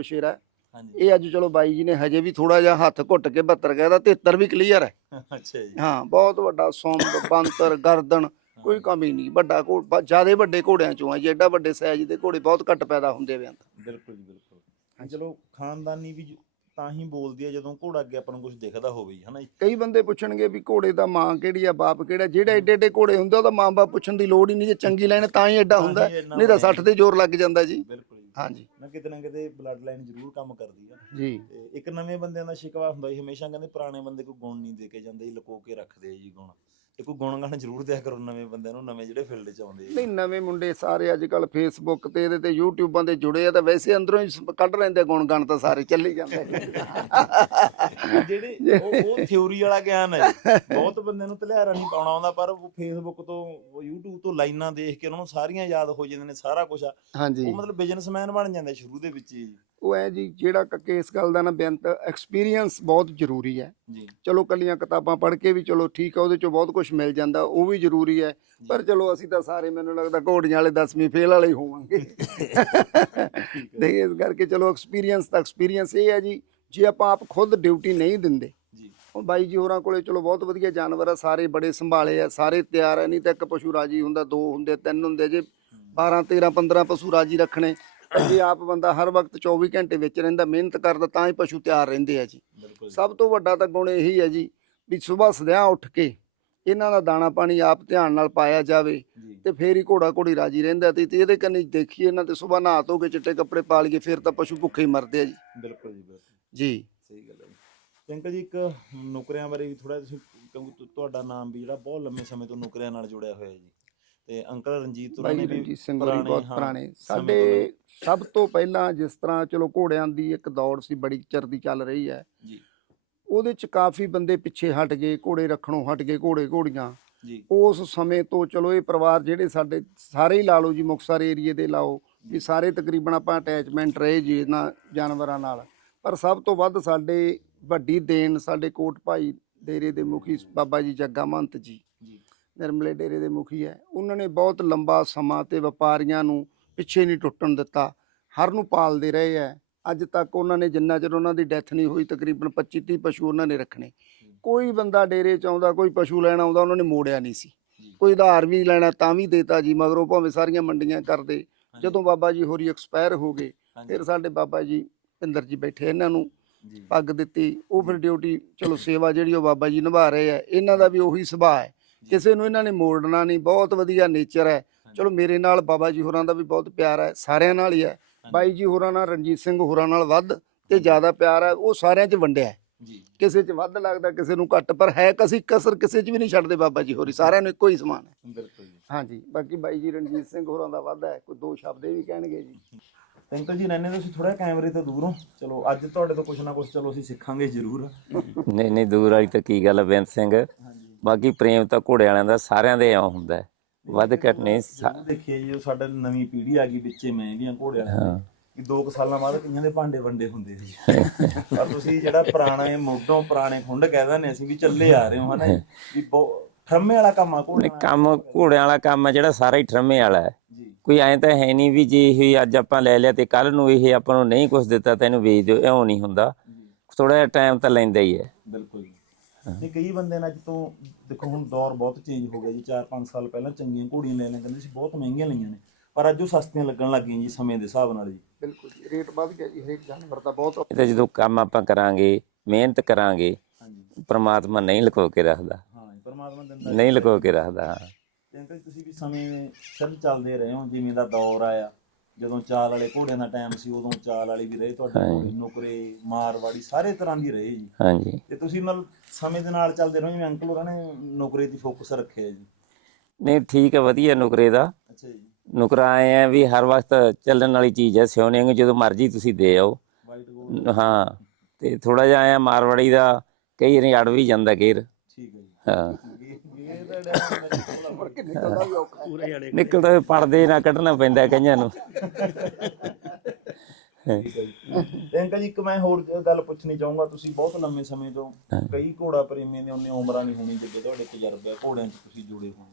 ਹਾਂਜੀ। ਇਹ ਅੱਜ ਚਲੋ ਬਾਈ ਜੀ ਨੇ ਹਜੇ ਵੀ ਥੋੜਾ ਜਿਹਾ ਹੱਥ ਘੁੱਟ ਕੇ 72 ਕਹਿਦਾ 73 ਵੀ ਕਲੀਅਰ ਹੈ। ਅੱਛਾ ਜੀ। ਹਾਂ ਬਹੁਤ ਵੱਡਾ ਸੌਂਬ ਬੰਤਰ ਗਰਦਨ ਕੋਈ ਕਮੀ ਨਹੀਂ ਵੱਡਾ ਘੋ ਜਿਆਦੇ ਵੱਡੇ ਘੋੜਿਆਂ ਚੋਂ ਆ ਜੀ ਐਡਾ ਵੱਡੇ ਸਾਈਜ਼ ਦੇ ਘੋੜੇ ਬਹੁਤ ਘੱਟ ਪੈਦਾ ਹੁੰਦੇ ਵੇ ਬਿਲਕੁਲ ਜੀ ਬਿਲਕੁਲ। ਚਲੋ ਖਾਨਦਾਨੀ ਵੀ ਤਾਂ ਹੀ ਬੋਲਦੀ ਹੈ ਜਦੋਂ ਘੋੜਾ ਅੱਗੇ ਆਪਾਂ ਨੂੰ ਕੁਝ ਦਿਖਦਾ ਹੋਵੇ ਜੀ ਹਨਾ ਜੀ? ਕਈ ਬੰਦੇ ਪੁੱਛਣਗੇ ਵੀ ਘੋੜੇ ਦਾ ਮਾਂ ਕਿਹੜੀ ਆ ਬਾਪ ਕਿਹੜਾ ਜਿਹੜੇ ਐਡੇ ਐਡੇ ਘੋੜੇ ਹੁੰਦੇ ਉਹਦਾ ਮਾਂ ਬਾਪ ਪੁੱਛਣ ਦੀ ਲੋੜ ਹੀ ਨਹੀਂ ਜੇ ਚੰਗੀ ਲੈਣ ਤਾਂ ਹੀ ਐਡਾ ਹੁੰਦਾ ਨਹੀਂ ਤਾਂ ਬਣਿਆ 60 ਤੇ ਜ਼ੋਰ ਲੱਗ ਜਾਂਦਾ ਜੀ। ਬਿਲਕੁਲ ਜੀ। ਹਾਂਜੀ। ਨਾ ਕਿਤੇ ਨਾ ਕਿਤੇ ਬਲੱਡ ਲਾਈਨ ਜ਼ਰੂਰ ਕੰਮ ਕਰਦੀ ਆ। ਜੀ। ਇੱਕ ਨਵੇਂ ਬੰਦਿਆਂ ਦਾ ਸ਼ਿਕਵਾ ਹੁੰਦਾ ਜੀ ਹਮੇਸ਼ਾ ਕਹਿੰਦੇ ਪੁਰਾਣੇ ਬੰਦੇ ਕੋਈ ਗੁਣ ਨਹੀਂ ਦੇ ਕੇ ਜਾਂਦੇ ਜੀ ਲੁਕੋ ਕੇ ਰੱਖਦੇ ਆ ਜੀ ਗੁਣ। ਤੇ ਕੋਈ ਗੁਣ ਗਾਣ ਜ਼ਰੂਰ ਦਿਆ ਕਰੋ ਨਵੇਂ ਬੰਦਿਆਂ ਨੂੰ ਨਵੇਂ ਜਿਹੜੇ ਫੀਲਡ 'ਚ ਆਉਂਦੇ ਆ। ਨਹੀਂ ਨਵੇਂ ਮੁੰਡੇ ਸਾਰੇ ਅੱਜ ਕੱਲ ਫੇਸਬੁੱਕ ਤੇ ਇਹਦੇ ਤੇ ਯੂਟਿਊਬਾਂ ਤੇ ਜੁੜੇ ਆ ਤਾਂ ਵੈਸੇ ਅੰਦਰੋਂ ਹੀ ਸ- ਕੱਢ ਲੈਂਦੇ ਗੁਣ ਗਾਣ ਤਾਂ ਸਾਰੇ ਚੱਲੀ ਜਾਂਦੇ ਜਿਹੜੇ ਉਹ ਉਹ ਥਿਉਰੀ ਵਾਲਾ ਗਿਆਨ ਹੈ। ਜੀ। ਬਹੁਤ ਬੰਦਿਆਂ ਨੂੰ ਧਲਿਆਰਾ ਨਹੀਂ ਪਾਉਣਾ ਆਉਂਦਾ ਪਰ ਉਹ ਫੇਸਬੁੱਕ ਤੋਂ ਉਹ YouTube ਤੋਂ ਲਾਈਨਾਂ ਦੇਖ ਕੇ ਉਹਨਾਂ ਨੂੰ ਸਾਰੀਆਂ ਯਾਦ ਹੋ ਜਾਂਦੀਆਂ ਨੇ ਸਾਰਾ ਕੁਝ ਹਾਂਜੀ। ਉਹ ਮਤਲਬ ਬਿਜ਼ਨਸਮੈਨ ਬਣ ਜਾਂਦੇ ਸ਼ੁਰੂ ਦੇ ਵਿੱਚ ਹੀ। ਜੀ ਉਹ ਐ ਜੀ ਜਿਹੜਾ ਕਿ ਇਸ ਗੱਲ ਦਾ ਨਾ ਬੇਅੰਤ ਐਕਸਪੀਰੀਅੰਸ ਬਹੁਤ ਜ਼ਰੂਰੀ ਹੈ। ਜੀ। ਚਲੋ ਕੱਲੀਆਂ ਕਿਤਾਬਾਂ ਪੜ੍ਹ ਕੇ ਵੀ ਚਲੋ ਠੀਕ ਆ ਉਹਦੇ ਚੋਂ ਬਹੁਤ ਕੁਝ ਮਿਲ ਜਾਂਦਾ ਉਹ ਵੀ ਜ਼ਰੂਰੀ ਹੈ। ਪਰ ਚਲੋ ਅਸੀਂ ਤਾਂ ਸਾਰੇ ਮੈਨੂੰ ਲੱਗਦਾ ਘੋੜੀਆਂ ਵਾਲੇ 10ਵੀਂ ਫੇਲ ਵਾਲੇ ਹੀ ਹੋਵਾਂਗੇ। ਤੇ ਇਸ ਕਰਕੇ ਚਲੋ ਐਕਸਪੀਰੀਅੰਸ ਤਾਂ ਐਕਸਪੀਰੀਅੰਸ ਇਹ ਹੈ ਜੀ ਜੇ ਆਪਾਂ ਆਪ ਖੁਦ ਡਿਊਟੀ ਨਹੀਂ ਦਿੰਦੇ ਜੀ। ਹੁਣ ਬਾਈ ਜੀ ਹੋਰਾਂ ਕੋਲੇ ਚਲੋ ਬਹੁਤ ਵਧੀਆ ਜਾਨਵਰ ਆ ਸਾਰੇ ਬੜੇ ਸੰਭਾਲੇ ਆ ਸਾਰੇ ਤਿਆਰ ਆ ਨਹੀਂ ਤਾਂ ਇੱਕ ਪਸ਼ੂ ਰਾਜੀ ਹੁੰਦਾ ਦੋ ਹੁੰਦੇ ਤਿੰਨ ਹੁੰਦੇ ਜੇ 12 13 15 ਪਸ਼ੂ ਰਾਜੀ ਰੱਖਣੇ ਜੇ ਆਪ ਬੰਦਾ ਹਰ ਵਕਤ 24 ਘੰਟੇ ਵਿੱਚ ਰਹਿੰਦਾ ਮਿਹਨਤ ਕਰਦਾ ਤਾਂ ਹੀ ਪਸ਼ੂ ਤਿਆਰ ਰਹਿੰਦੇ ਆ ਜੀ। ਸਭ ਤੋਂ ਵੱਡਾ ਤਾਂ ਗੁਣ ਇਹੀ ਹੈ ਜੀ ਵੀ ਸਵੇਰ ਸਦਿਆਂ ਉੱਠ ਕੇ ਇਹਨਾਂ ਦਾ ਦਾਣਾ ਪਾਣੀ ਆਪ ਧਿਆਨ ਨਾਲ ਪਾਇਆ ਜਾਵੇ ਤੇ ਫੇਰ ਹੀ ਘੋੜਾ ਘੋੜੀ ਰਾਜੀ ਰਹਿੰਦਾ ਤੇ ਤੇ ਇਹਦੇ ਕੰਨੀ ਦੇਖੀਏ ਇਹਨਾਂ ਤੇ ਸਵੇਰ ਨਹਾ ਧੋ ਕੇ ਚਿੱਟੇ ਕੱਪੜੇ ਪਾ ਲਈਏ ਫਿਰ ਤਾਂ ਪਸ਼ੂ ਭੁੱਖੇ ਹੀ ਮਰਦੇ ਆ ਜੀ। ਬਿਲਕੁਲ ਜੀ ਬਿਲਕੁਲ। ਜੀ। ਸਹੀ ਗੱਲ ਹੈ ਅੰਕਲ ਜੀ ਇੱਕ ਨੌਕਰੀਆਂ ਬਾਰੇ ਵੀ ਥੋੜਾ ਤੁਸੀਂ ਤੁਹਾਡਾ ਨਾਮ ਵੀ ਜਿਹੜਾ ਬਹੁਤ ਲੰਮੇ ਸਮੇਂ ਤੋਂ ਨੌਕਰੀਆਂ ਨਾਲ ਜੁੜਿਆ ਹੋਇਆ ਜੀ। ਤੇ ਅੰਕਲ ਰਣਜੀਤ ਬਾਈ ਨੇ ਵੀ ਰਣਜੀਤ ਸਿੰਘ ਹੋਰੀ ਬਹੁਤ ਹਾਂ, ਪੁਰਾਣੇ। ਸਮੇਂ ਤੋਂ ਸਾਡੇ ਸਭ ਤੋਂ ਪਹਿਲਾਂ ਜਿਸ ਤਰ੍ਹਾਂ ਚਲੋ ਘੋੜਿਆਂ ਦੀ ਇੱਕ ਦੌੜ ਸੀ ਬੜੀ ਚਿਰ ਦੀ ਚੱਲ ਰਹੀ ਹੈ। ਜੀ। ਉਹਦੇ ਚ ਕਾਫੀ ਬੰਦੇ ਪਿੱਛੇ ਹਟ ਗਏ ਘੋੜੇ ਰੱਖਣੋਂ ਹਟ ਗਏ ਘੋੜੇ ਘੋੜੀਆਂ। ਜੀ। ਉਸ ਸਮੇਂ ਤੋਂ ਚਲੋ ਇਹ ਪਰਿਵਾਰ ਜਿਹੜੇ ਸਾਡੇ ਸਾਰੇ ਹੀ ਲਾ ਲਓ ਜੀ ਮੁਕਤਸਰ ਏਰੀਏ ਦੇ ਲਾਓ ਵੀ ਸਾਰੇ ਤਕਰੀਬਨ ਆਪਾਂ ਅਟੈਚਮੈਂਟ ਰਹੇ ਜੀ ਇਹਨਾਂ ਜਾਨਵਰਾਂ ਨਾਲ। ਪਰ ਸਭ ਤੋਂ ਵੱਧ ਸਾਡੇ ਵੱਡੀ ਦੇਣ ਸਾਡੇ ਕੋਟ ਭਾਈ ਡੇਰੇ ਦੇ ਮੁਖੀ ਬਾਬਾ ਜੀ ਜੱਗਾ ਮਹੰਤ ਜੀ ਜੀ। ਨਿਰਮਲੇ ਡੇਰੇ ਦੇ ਮੁਖੀ ਹੈ। ਉਹਨਾਂ ਨੇ ਬਹੁਤ ਲੰਬਾ ਸਮਾਂ ਤੇ ਵਪਾਰੀਆਂ ਨੂੰ ਪਿੱਛੇ ਨਹੀਂ ਟੁੱਟਣ ਦਿੱਤਾ। ਹਰ ਨੂੰ ਪਾਲਦੇ ਰਹੇ ਹੈ। ਅੱਜ ਤੱਕ ਉਹਨਾਂ ਨੇ ਜਿੰਨਾ ਚਿਰ ਉਹਨਾਂ ਦੀ ਡੈਥ ਨਹੀਂ ਹੋਈ ਤਕਰੀਬਨ 25 30 ਪਸ਼ੂ ਉਹਨਾਂ ਨੇ ਰੱਖਣੇ। ਕੋਈ ਬੰਦਾ ਡੇਰੇ ਚ ਆਉਂਦਾ ਕੋਈ ਪਸ਼ੂ ਲੈਣ ਆਉਂਦਾ ਉਹਨਾਂ ਨੇ ਮੋੜਿਆ ਨਹੀਂ ਸੀ। ਕੋਈ ਉਧਾਰ ਵੀ ਲੈਣਾ ਤਾਂ ਵੀ ਦੇਤਾ ਜੀ ਮਗਰੋਂ ਭਾਵੇਂ ਸਾਰੀਆਂ ਮੰਡੀਆਂ ਕਰਦੇ। ਜਦੋਂ ਬਾਬਾ ਜੀ ਹੋਰੀ ਐਕਸਪਾਇਰ ਹੋ ਗਏ ਫਿਰ ਸਾਡੇ ਬਾਬਾ ਜੀ ਪਿੰਦਰ ਜੀ ਬੈਠੇ ਇਹਨਾਂ ਨੂੰ ਪੱਗ ਦਿੱਤੀ। ਉਹ ਫਿਰ ਡਿਊਟੀ ਚਲੋ ਸੇਵਾ ਜਿਹੜੀ ਉਹ ਬਾਬਾ ਜੀ ਨਿਭਾ ਰਹੇ ਆ ਇਹਨਾਂ ਦਾ ਵੀ ਉਹੀ ਸੁਭਾਅ ਹੈ। ਕਿਸੇ ਨੂੰ ਇਹਨਾਂ ਨੇ ਮੋੜਨਾ ਨਹੀਂ ਬਹੁਤ ਵਧੀਆ ਨੇਚਰ ਹੈ। ਚਲੋ ਮੇਰੇ ਨਾਲ ਬਾਬਾ ਜੀ ਹੋਰਾਂ ਦਾ ਵੀ ਬਹੁਤ ਪਿਆਰ ਹੈ ਸਾਰਿਆਂ ਨਾਲ ਹੀ ਹੈ। ਬਾਈ ਜੀ ਹੋਰਾਂ ਨਾਲ ਰਣਜੀਤ ਸਿੰਘ ਹੋਰਾਂ ਨਾਲ ਵੱਧ ਤੇ ਜ਼ਿਆਦਾ ਪਿਆਰ ਹੈ ਉਹ ਸਾਰਿਆਂ 'ਚ ਵੰਡਿਆ ਹੈ। ਜੀ। ਕਿਸੇ 'ਚ ਵੱਧ ਲੱਗਦਾ ਕਿਸੇ ਨੂੰ ਘੱਟ ਪਰ ਹੈ ਕਸੀ ਕਸਰ ਕਿਸੇ 'ਚ ਵੀ ਨਹੀਂ ਛੱਡਦੇ ਬਾਬਾ ਜੀ ਹੋਰੀ ਸਾਰਿਆਂ ਨੂੰ ਇੱਕੋ ਹੀ ਸਮਾਨ ਹੈ। ਬਿਲਕੁਲ ਜੀ। ਹਾਂਜੀ ਬਾਕੀ ਬਾਈ ਜੀ ਰਣਜੀਤ ਸਿੰਘ ਹੋਰਾਂ ਦਾ ਵਾਧਾ ਹੈ ਕੋਈ ਦੋ ਸ਼ਬਦ ਇਹ ਵੀ ਕਹਿਣਗੇ ਜੀ। ਅੰਕਲ ਜੀ ਰਹਿੰਦੇ ਤੁਸੀਂ ਥੋੜਾ ਕੈਮਰੇ ਤੋਂ ਦੂਰੋਂ। ਚਲੋ ਅੱਜ ਤੁਹਾਡੇ ਤੋਂ ਕੁਝ ਨਾ ਕੁਝ ਚਲੋ ਅਸੀਂ ਸਿੱਖਾਂਗੇ ਜ਼ਰੂਰ। ਨਹੀਂ ਨਹੀਂ ਦੂਰ ਵਾਲੀ ਤਾਂ ਕੀ ਗੱਲ ਹੈ ਬੇਅੰਤ ਸਿੰਘ। ਬਾਕੀ ਪ੍ਰੇਮ ਤਾਂ ਘੋੜੇ ਵਾਲਿਆਂ ਦਾ ਸਾਰਿਆਂ ਦੇ ਇਉਂ ਹੁੰਦਾ ਹੈ। ਵੱਧ ਘੱਟ ਨਹੀਂ ਸਾ- ਦੇਖੀਏ ਜੀ ਉਹ ਸਾਡਾ ਨਵੀਂ ਪੀੜ੍ਹੀ ਆ ਗਈ ਵਿੱਚੇ ਮੈਂ ਵੀ ਆ ਘੋੜਿਆਂ ਦੀ। ਕਿ ਦੋ ਕੁ ਸਾਲਾਂ ਬਾਅਦ ਕਈਆਂ ਦੇ ਭਾਂਡੇ ਵੰਡੇ ਹੁੰਦੇ ਸੀ। ਪਰ ਤੁਸੀਂ ਜਿਹੜਾ ਪੁਰਾਣਾ ਇਹ ਮੋਢੋਂ ਪੁਰਾਣੇ ਖੁੰਡ ਕਹਿ ਦਿੰਦੇ ਅਸੀਂ ਵੀ ਚੱਲੇ ਆ ਰਹੇ ਹਾਂ ਹਨਾ ਜੀ। ਵੀ ਬਹੁਤ ਠਰਮੇ ਵਾਲਾ ਕੰਮ ਆ ਨਹੀਂ ਦਾ ਕੰਮ ਘੋੜਿਆਂ ਵਾਲਾ ਕੰਮ ਹੈ ਜਿਹੜਾ ਸਾਰਾ ਹੀ ਠਰਮੇ ਵਾਲਾ ਹੈ। ਜੀ। ਕੋਈ ਐਂ ਤਾਂ ਹੈ ਨਹੀਂ ਵੀ ਜੇ ਇਹ ਅੱਜ ਆਪਾਂ ਲੈ ਲਿਆ ਤੇ ਕੱਲ ਨੂੰ ਇਹ ਆਪਾਂ ਨੂੰ ਨਹੀਂ ਕੁਝ ਦਿੱਤਾ ਤਾਂ ਇਹਨੂੰ ਵੇਚ ਦਿਓ ਇਉਂ ਨਹੀਂ ਹੁੰਦਾ। ਥੋੜਾ ਜਿਹਾ ਟਾਈਮ ਤਾਂ ਲੈਂਦਾ ਹੀ ਹੈ। ਬਿਲਕੁਲ ਜੀ। ਨਹੀਂ ਕਈ ਬੰਦੇ ਨੇ ਅੱਜ ਤੋਂ ਦੇਖੋ ਹੁਣ ਦੌਰ ਬਹੁਤ ਚੇਂਜ ਹੋ ਗਿਆ ਜੀ 4-5 ਸਾਲ ਪਹਿਲਾਂ ਚੰਗੀਆਂ ਘੋੜੀਆਂ ਲੈ ਲੈਣ ਕਹਿੰਦੇ ਸੀ ਬਹੁਤ ਮਹਿੰਗੀਆਂ ਲਈਆਂ ਨੇ ਪਰ ਅੱਜ ਉਹ ਸਸਤੀਆਂ ਲੱਗਣ ਲੱਗ ਗਈਆਂ ਜੀ ਸਮੇਂ ਦੇ ਹਿਸਾਬ ਨਾਲ ਜੀ। ਬਿਲਕੁਲ ਜੀ ਰੇਟ ਵੱਧ ਗਿਆ ਜੀ ਹਰੇਕ ਜਾਨਵਰ ਦਾ ਬਹੁਤ ਇਹ ਤਾਂ ਜਦੋਂ ਕੰਮ ਆਪਾਂ ਕਰਾਂਗੇ ਮਿਹਨਤ ਕਰਾਂਗੇ ਹਾਂਜੀ। ਪ੍ਰਮਾਤਮਾ ਨਹੀਂ ਲੁਕੋ ਕੇ ਰੱਖਦਾ। ਹਾਂ ਜੀ ਪਰਮਾਤਮਾ ਦਿੰਦਾ ਨਹੀਂ ਲੁਕੋ ਕੇ ਰੱਖਦਾ ਤੇ ਅੰਕਲ ਤੁਸੀਂ ਵੀ ਸਮੇਂ ਸਿਰ ਚੱਲਦੇ ਰਹੇ ਹੋ ਜਿਵੇਂ ਦਾ ਦੌਰ ਆਇਆ। ਜਦੋਂ ਚਾਲ ਵਾਲੇ ਘੋੜਿਆਂ ਦਾ ਟਾਈਮ ਸੀ ਉਦੋਂ ਚਾਲ ਵਾਲੀ ਵੀ ਰਹੇ ਤੁਹਾਡੇ ਕੋਲ ਨੁਕਰੇ ਮਾਰਵਾੜੀ ਸਾਰੇ ਤਰ੍ਹਾਂ ਦੀ ਰਹੇ ਜੀ। ਹਾਂਜੀ। ਤੇ ਤੁਸੀਂ ਨਾਲ ਸਮੇਂ ਦੇ ਨਾਲ ਚੱਲਦੇ ਰਹੋ ਜਿਵੇਂ ਅੰਕਲ ਹੋਰਾਂ ਨੇ ਨੌਕਰੀ ਦੀ ਫੋਕਸ ਰੱਖਿਆ ਜੀ? ਨਹੀਂ ਠੀਕ ਹੈ ਵਧੀਆ ਨੁਕਰੇ ਦਾ। ਅੱਛਾ ਜੀ। ਨੁਕਰਾ ਆਏ ਆ ਵੀ ਹਰ ਵਕਤ ਚੱਲਣ ਵਾਲੀ ਚੀਜ਼ ਹੈ ਸਿਉਣੇ ਨੂੰ ਜਦੋਂ ਮਰਜ਼ੀ ਤੁਸੀਂ ਦੇ ਆਓ। ਹਾਂ। ਤੇ ਥੋੜਾ ਜਿਹਾ ਆਇਆ ਮਾਰਵਾੜੀ ਦਾ ਕਈ ਵਾਰੀ ਅੜ ਵੀ ਜਾਂਦਾ ਘੇਰ। ਠੀਕ ਹੈ ਜੀ। ਹਾਂ। ਨਿਕਲਦਾ ਪਰਦੇ ਨਾ ਕੱਢਣਾ ਪੈਂਦਾ ਕਈਆਂ ਨੂੰ। ਅੰਕਲ ਜੀ ਇੱਕ ਮੈਂ ਹੋਰ ਗੱਲ ਪੁੱਛਣੀ ਚਾਹੂੰਗਾ ਤੁਸੀਂ ਬਹੁਤ ਲੰਮੇ ਸਮੇਂ ਤੋਂ ਕਈ ਘੋੜਾ ਪ੍ਰੇਮੀਆਂ ਦੀ ਉਹਨੇ ਉਮਰਾਂ ਨਹੀਂ ਹੋਣੀ ਜਿੱਦੇ ਤੁਹਾਡੇ ਤਜਰਬੇ ਘੋੜਿਆਂ 'ਚ ਤੁਸੀਂ ਜੁੜੇ ਹੋ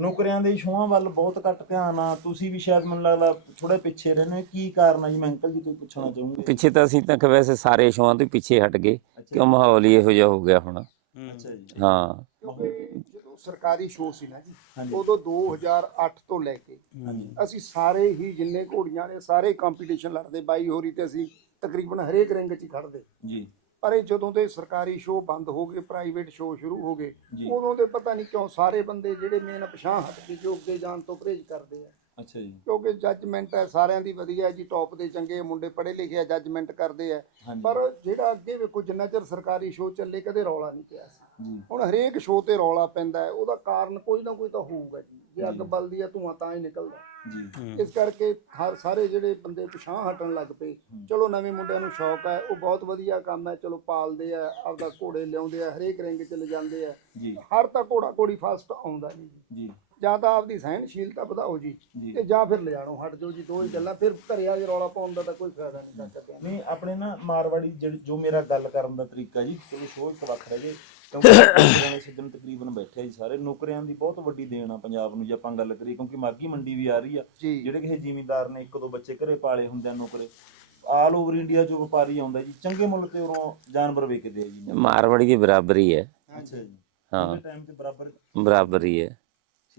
ਨੌਕਰੀਆਂ ਦੇ ਸ਼ੋਆਂ ਵੱਲ ਬਹੁਤ ਘੱਟ ਧਿਆਨ ਆ ਤੁਸੀਂ ਵੀ ਸ਼ਾਇਦ ਮੈਨੂੰ ਲੱਗਦਾ ਥੋੜੇ ਪਿੱਛੇ ਰਹਿੰਦੇ। ਕੀ ਕਾਰਨ ਆ? ਜੀ ਮੈਂ ਅੰਕਲ ਜੀ ਤੋਂ ਪੁੱਛਣਾ ਚਾਹੂੰਗਾ। ਪਿੱਛੇ ਤਾਂ ਅਸੀਂ ਤਾਂ ਵੈਸੇ ਸਾਰੇ ਸ਼ੋਆਂ ਤੋਂ ਪਿੱਛੇ ਹਟ ਗਏ ਕਿਉਂ ਮਾਹੌਲ ਹੀ ਇਹੋ ਜਿਹਾ ਹੋ ਗਿਆ ਹੁਣ। ਅੱਛਾ ਜੀ। ਹਾਂ। ਸਰਕਾਰੀ ਸ਼ੋਅ ਸੀ ਨਾ ਜੀ ਉਦੋਂ 2008 ਤੋਂ ਲੈ ਕੇ ਅਸੀਂ ਸਾਰੇ ਹੀ ਜਿੰਨੇ ਘੋੜੀਆਂ ਨੇ ਸਾਰੇ ਕੰਪੀਟੀਸ਼ਨ ਲੜਦੇ ਬਾਈ ਹੋਰੀ ਤੇ ਅਸੀਂ ਤਕਰੀਬਨ ਹਰੇਕ ਰਿੰਗ 'ਚ ਹੀ ਖੜਦੇ ਜੀ। ਪਰ ਇਹ ਜਦੋਂ ਤੇ ਸਰਕਾਰੀ ਸ਼ੋਅ ਬੰਦ ਹੋ ਗਏ ਪ੍ਰਾਈਵੇਟ ਸ਼ੋਅ ਸ਼ੁਰੂ ਹੋ ਗਏ ਉਦੋਂ ਤੇ ਪਤਾ ਨਹੀਂ ਕਿਉਂ ਸਾਰੇ ਬੰਦੇ ਜਿਹੜੇ ਮੇਨ ਪਛਾਣ ਹਟ ਕੇ ਜੋ ਅੱਗੇ ਜਾਣ ਤੋਂ ਪਰਹੇਜ਼ ਕਰਦੇ ਆ। ਅੱਛਾ ਜੀ। ਕਿਉਂਕਿ ਜੱਜਮੈਂਟ ਹੈ ਸਾਰਿਆਂ ਦੀ ਵਧੀਆ ਹੈ ਜੀ ਟੌਪ ਦੇ ਚੰਗੇ ਮੁੰਡੇ ਪੜ੍ਹੇ ਲਿਖੇ ਆ ਜੱਜਮੈਂਟ ਕਰਦੇ ਆ। ਪਰ ਜਿਹੜਾ ਅੱਗੇ ਵੇਖੋ ਜਿੰਨਾ ਚਿਰ ਸਰਕਾਰੀ ਸ਼ੋਅ ਚੱਲੇ ਕਦੇ ਰੌਲਾ ਨਹੀਂ ਪਿਆ ਸੀ। ਹੁਣ ਹਰੇਕ ਸ਼ੋਅ ਤੇ ਰੌਲਾ ਪੈਂਦਾ ਹੈ ਉਹਦਾ ਕਾਰਨ ਕੋਈ ਨਾ ਕੋਈ ਤਾਂ ਹੋਊਗਾ ਜੀ। ਜੇ ਅੱਗ ਬਲਦੀ ਹੈ ਧੂਆਂ ਤਾਂ ਹੀ ਨਿਕਲਦਾ। ਜੀ। ਇਸ ਕਰਕੇ ਹਰ ਸਾਰੇ ਜਿਹੜੇ ਬੰਦੇ ਪਿਛਾਂ ਹਟਣ ਲੱਗ ਪਏ ਚਲੋ ਨਵੇਂ ਮੁੰਡਿਆਂ ਨੂੰ ਸ਼ੌਕ ਹੈ ਉਹ ਬਹੁਤ ਵਧੀਆ ਕੰਮ ਹੈ ਚਲੋ ਪਾਲਦੇ ਆ ਆਪਦਾ ਘੋੜੇ ਲਿਆਉਂਦੇ ਆ ਹਰੇਕ ਰਿੰਗ 'ਚ ਲਿਜਾਂਦੇ ਆ। ਹਰ ਤਾਂ ਘੋੜਾ ਘੋੜੀ ਫਸਟ ਆਉਂਦਾ ਨਹੀਂ ਜੀ। ਜੀ ਤਾਂ ਆਪਦੀ ਸਹਿਣਸ਼ੀਲਤਾ ਵਧਾਓ ਜੀ। ਤੇ ਜਾਂ ਫਿਰ ਲਿਜਾਣੋ ਹਟ ਜਾਓ ਜੀ ਦੋ ਹੀ ਗੱਲਾਂ ਫਿਰ ਘਰੇ ਆ ਰੌਲਾ ਪਾਉਣ ਦਾ ਤਾਂ ਕੋਈ ਫਾਇਦਾ ਨਹੀਂ ਕਹਿੰਦਾ ਨਹੀਂ ਆਪਣੇ ਨਾ ਮਾਰਵਾੜੀ ਜਿਹੜੀ ਜੋ ਮੇਰਾ ਗੱਲ ਕਰਨ ਦਾ ਤਰੀਕਾ ਜੀ ਚਲੋ ਸ਼ੋਅ ਇੱਕ ਵੱਖਰਾ ਜੀ ਕਿਉਂਕਿ ਨੌਕਰੀਆਂ ਦੇ ਸਿੱਧਨ ਤਕਰੀਬਨ ਬੈਠੇ ਆ ਜੀ ਸਾਰੇ ਨੌਕਰੀਆਂ ਦੀ ਬਹੁਤ ਵੱਡੀ ਦੇਣ ਆ ਪੰਜਾਬ ਨੂੰ ਜੇ ਆਪਾਂ ਗੱਲ ਕਰੀਏ ਕਿਉਂਕਿ ਮਾਗੀ ਮੰਡੀ ਵੀ ਆ ਰਹੀ ਆ। ਜੀ। ਜਿਹੜੇ ਕਿਸੇ ਜ਼ਿਮੀਂਦਾਰ ਨੇ ਇੱਕ ਦੋ ਬੱਚੇ ਘਰੇ ਪਾਲੇ ਹੁੰਦੇ ਆ ਨੌਕਰੇ। ਆਲ ਓਵਰ ਇੰਡੀਆ ਚੋਂ ਵਪਾਰੀ ਆਉਂਦਾ ਜੀ ਚੰਗੇ ਮੁੱਲ ਤੇ ਉਰੋਂ ਜਾਨਵਰ ਵੇਚਦੇ ਆ ਜੀ। ਮਾਰਵਾੜੀ ਦੀ ਬਰਾਬਰੀ ਹੈ। ਅੱਛਾ ਜੀ। ਹਾਂ। ਟਾਈਮ ਤੇ ਬਰਾਬਰ? ਬਰਾਬਰੀ ਹੈ।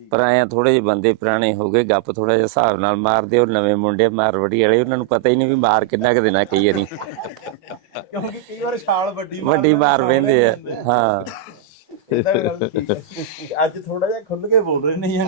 ਪਰ ਆਇਆ ਥੋੜੇ ਜਿਹੇ ਬੰਦੇ ਪੁਰਾਣੇ ਹੋ ਗਏ ਗੱਪ ਥੋੜਾ ਜਿਹਾ ਹਿਸਾਬ ਨਾਲ ਮਾਰਦੇ ਉਹ ਨਵੇਂ ਮੁੰਡੇ ਮਾਰਵਾੜੀ ਵਾਲੇ ਉਹਨਾਂ ਨੂੰ ਪਤਾ ਹੀ ਨਹੀਂ ਵੀ ਮਾਰ ਕਿੰਨਾ ਕੁ ਦੇਣਾ ਕਈ ਵਾਰੀ। ਕਿਉਂਕਿ ਕਈ ਵਾਰ ਛਾਲ ਵੱਡੀ ਵੱਡੀ ਮਾਰ ਵਹਿੰਦੇ ਆ ਹਾਂ। ਅੱਜ ਥੋੜਾ ਜਿਹਾ ਖੁੱਲ ਕੇ ਬੋਲ ਰਹੇ ਨਹੀਂ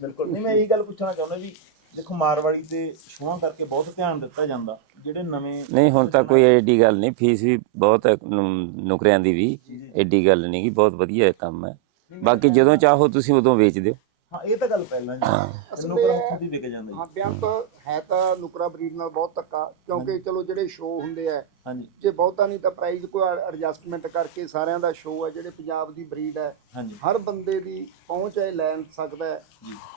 ਬਿਲਕੁਲ। ਨਹੀਂ ਮੈਂ ਇਹ ਗੱਲ ਪੁੱਛਣਾ ਚਾਹੁੰਦਾ ਵੀ ਦੇਖੋ ਮਾਰਵਾੜੀ ਤੇ ਸ਼ੋਆਂ ਕਰਕੇ ਬਹੁਤ ਧਿਆਨ ਦਿੱਤਾ ਜਾਂਦਾ ਜਿਹੜੇ ਨਵੇਂ ਨਹੀਂ ਹੁਣ ਤਾਂ ਕੋਈ ਐਡੀ ਗੱਲ ਨਹੀਂ ਫੀਸ ਵੀ ਬਹੁਤ ਨੁਕਰਿਆਂ ਦੀ ਵੀ ਐਡੀ ਗੱਲ ਨਹੀਂ ਗੀ ਬਹੁਤ ਵਧੀਆ ਕੰਮ ਹੈ। ਬਾਕੀ ਜਦੋਂ ਚਾਹੋ ਤੁਸੀਂ ਉਦੋਂ ਵੇਚ ਦਿਓ। ਹਾਂ ਇਹ ਤਾਂ ਗੱਲ ਪਹਿਲਾਂ ਜੀ। ਨੌਕਰਾਂ ਉੱਥੋਂ ਦੀ ਵਿਕ ਜਾਂਦਾ ਹਾਂ ਜੀ ਬੇਅੰਤ ਹੈ ਤਾਂ ਨੁਕਰਾ ਬਰੀਡ ਨਾਲ ਬਹੁਤ ਧੱਕਾ ਕਿਉਂਕਿ ਚਲੋ ਜਿਹੜੇ ਸ਼ੋਅ ਹੁੰਦੇ ਆ ਹਾਂਜੀ। ਜੇ ਬਹੁਤਾ ਨਹੀਂ ਤਾਂ ਪ੍ਰਾਈਜ਼ ਕੋਈ ਐਡਜਸਟਮੈਂਟ ਕਰਕੇ ਸਾਰਿਆਂ ਦਾ ਸ਼ੋਅ ਹੈ ਜਿਹੜੇ ਪੰਜਾਬ ਦੀ ਬਰੀਡ ਹੈ ਹਰ ਬੰਦੇ ਦੀ ਪਹੁੰਚ ਹੈ ਲੈ ਸਕਦਾ ਹੈ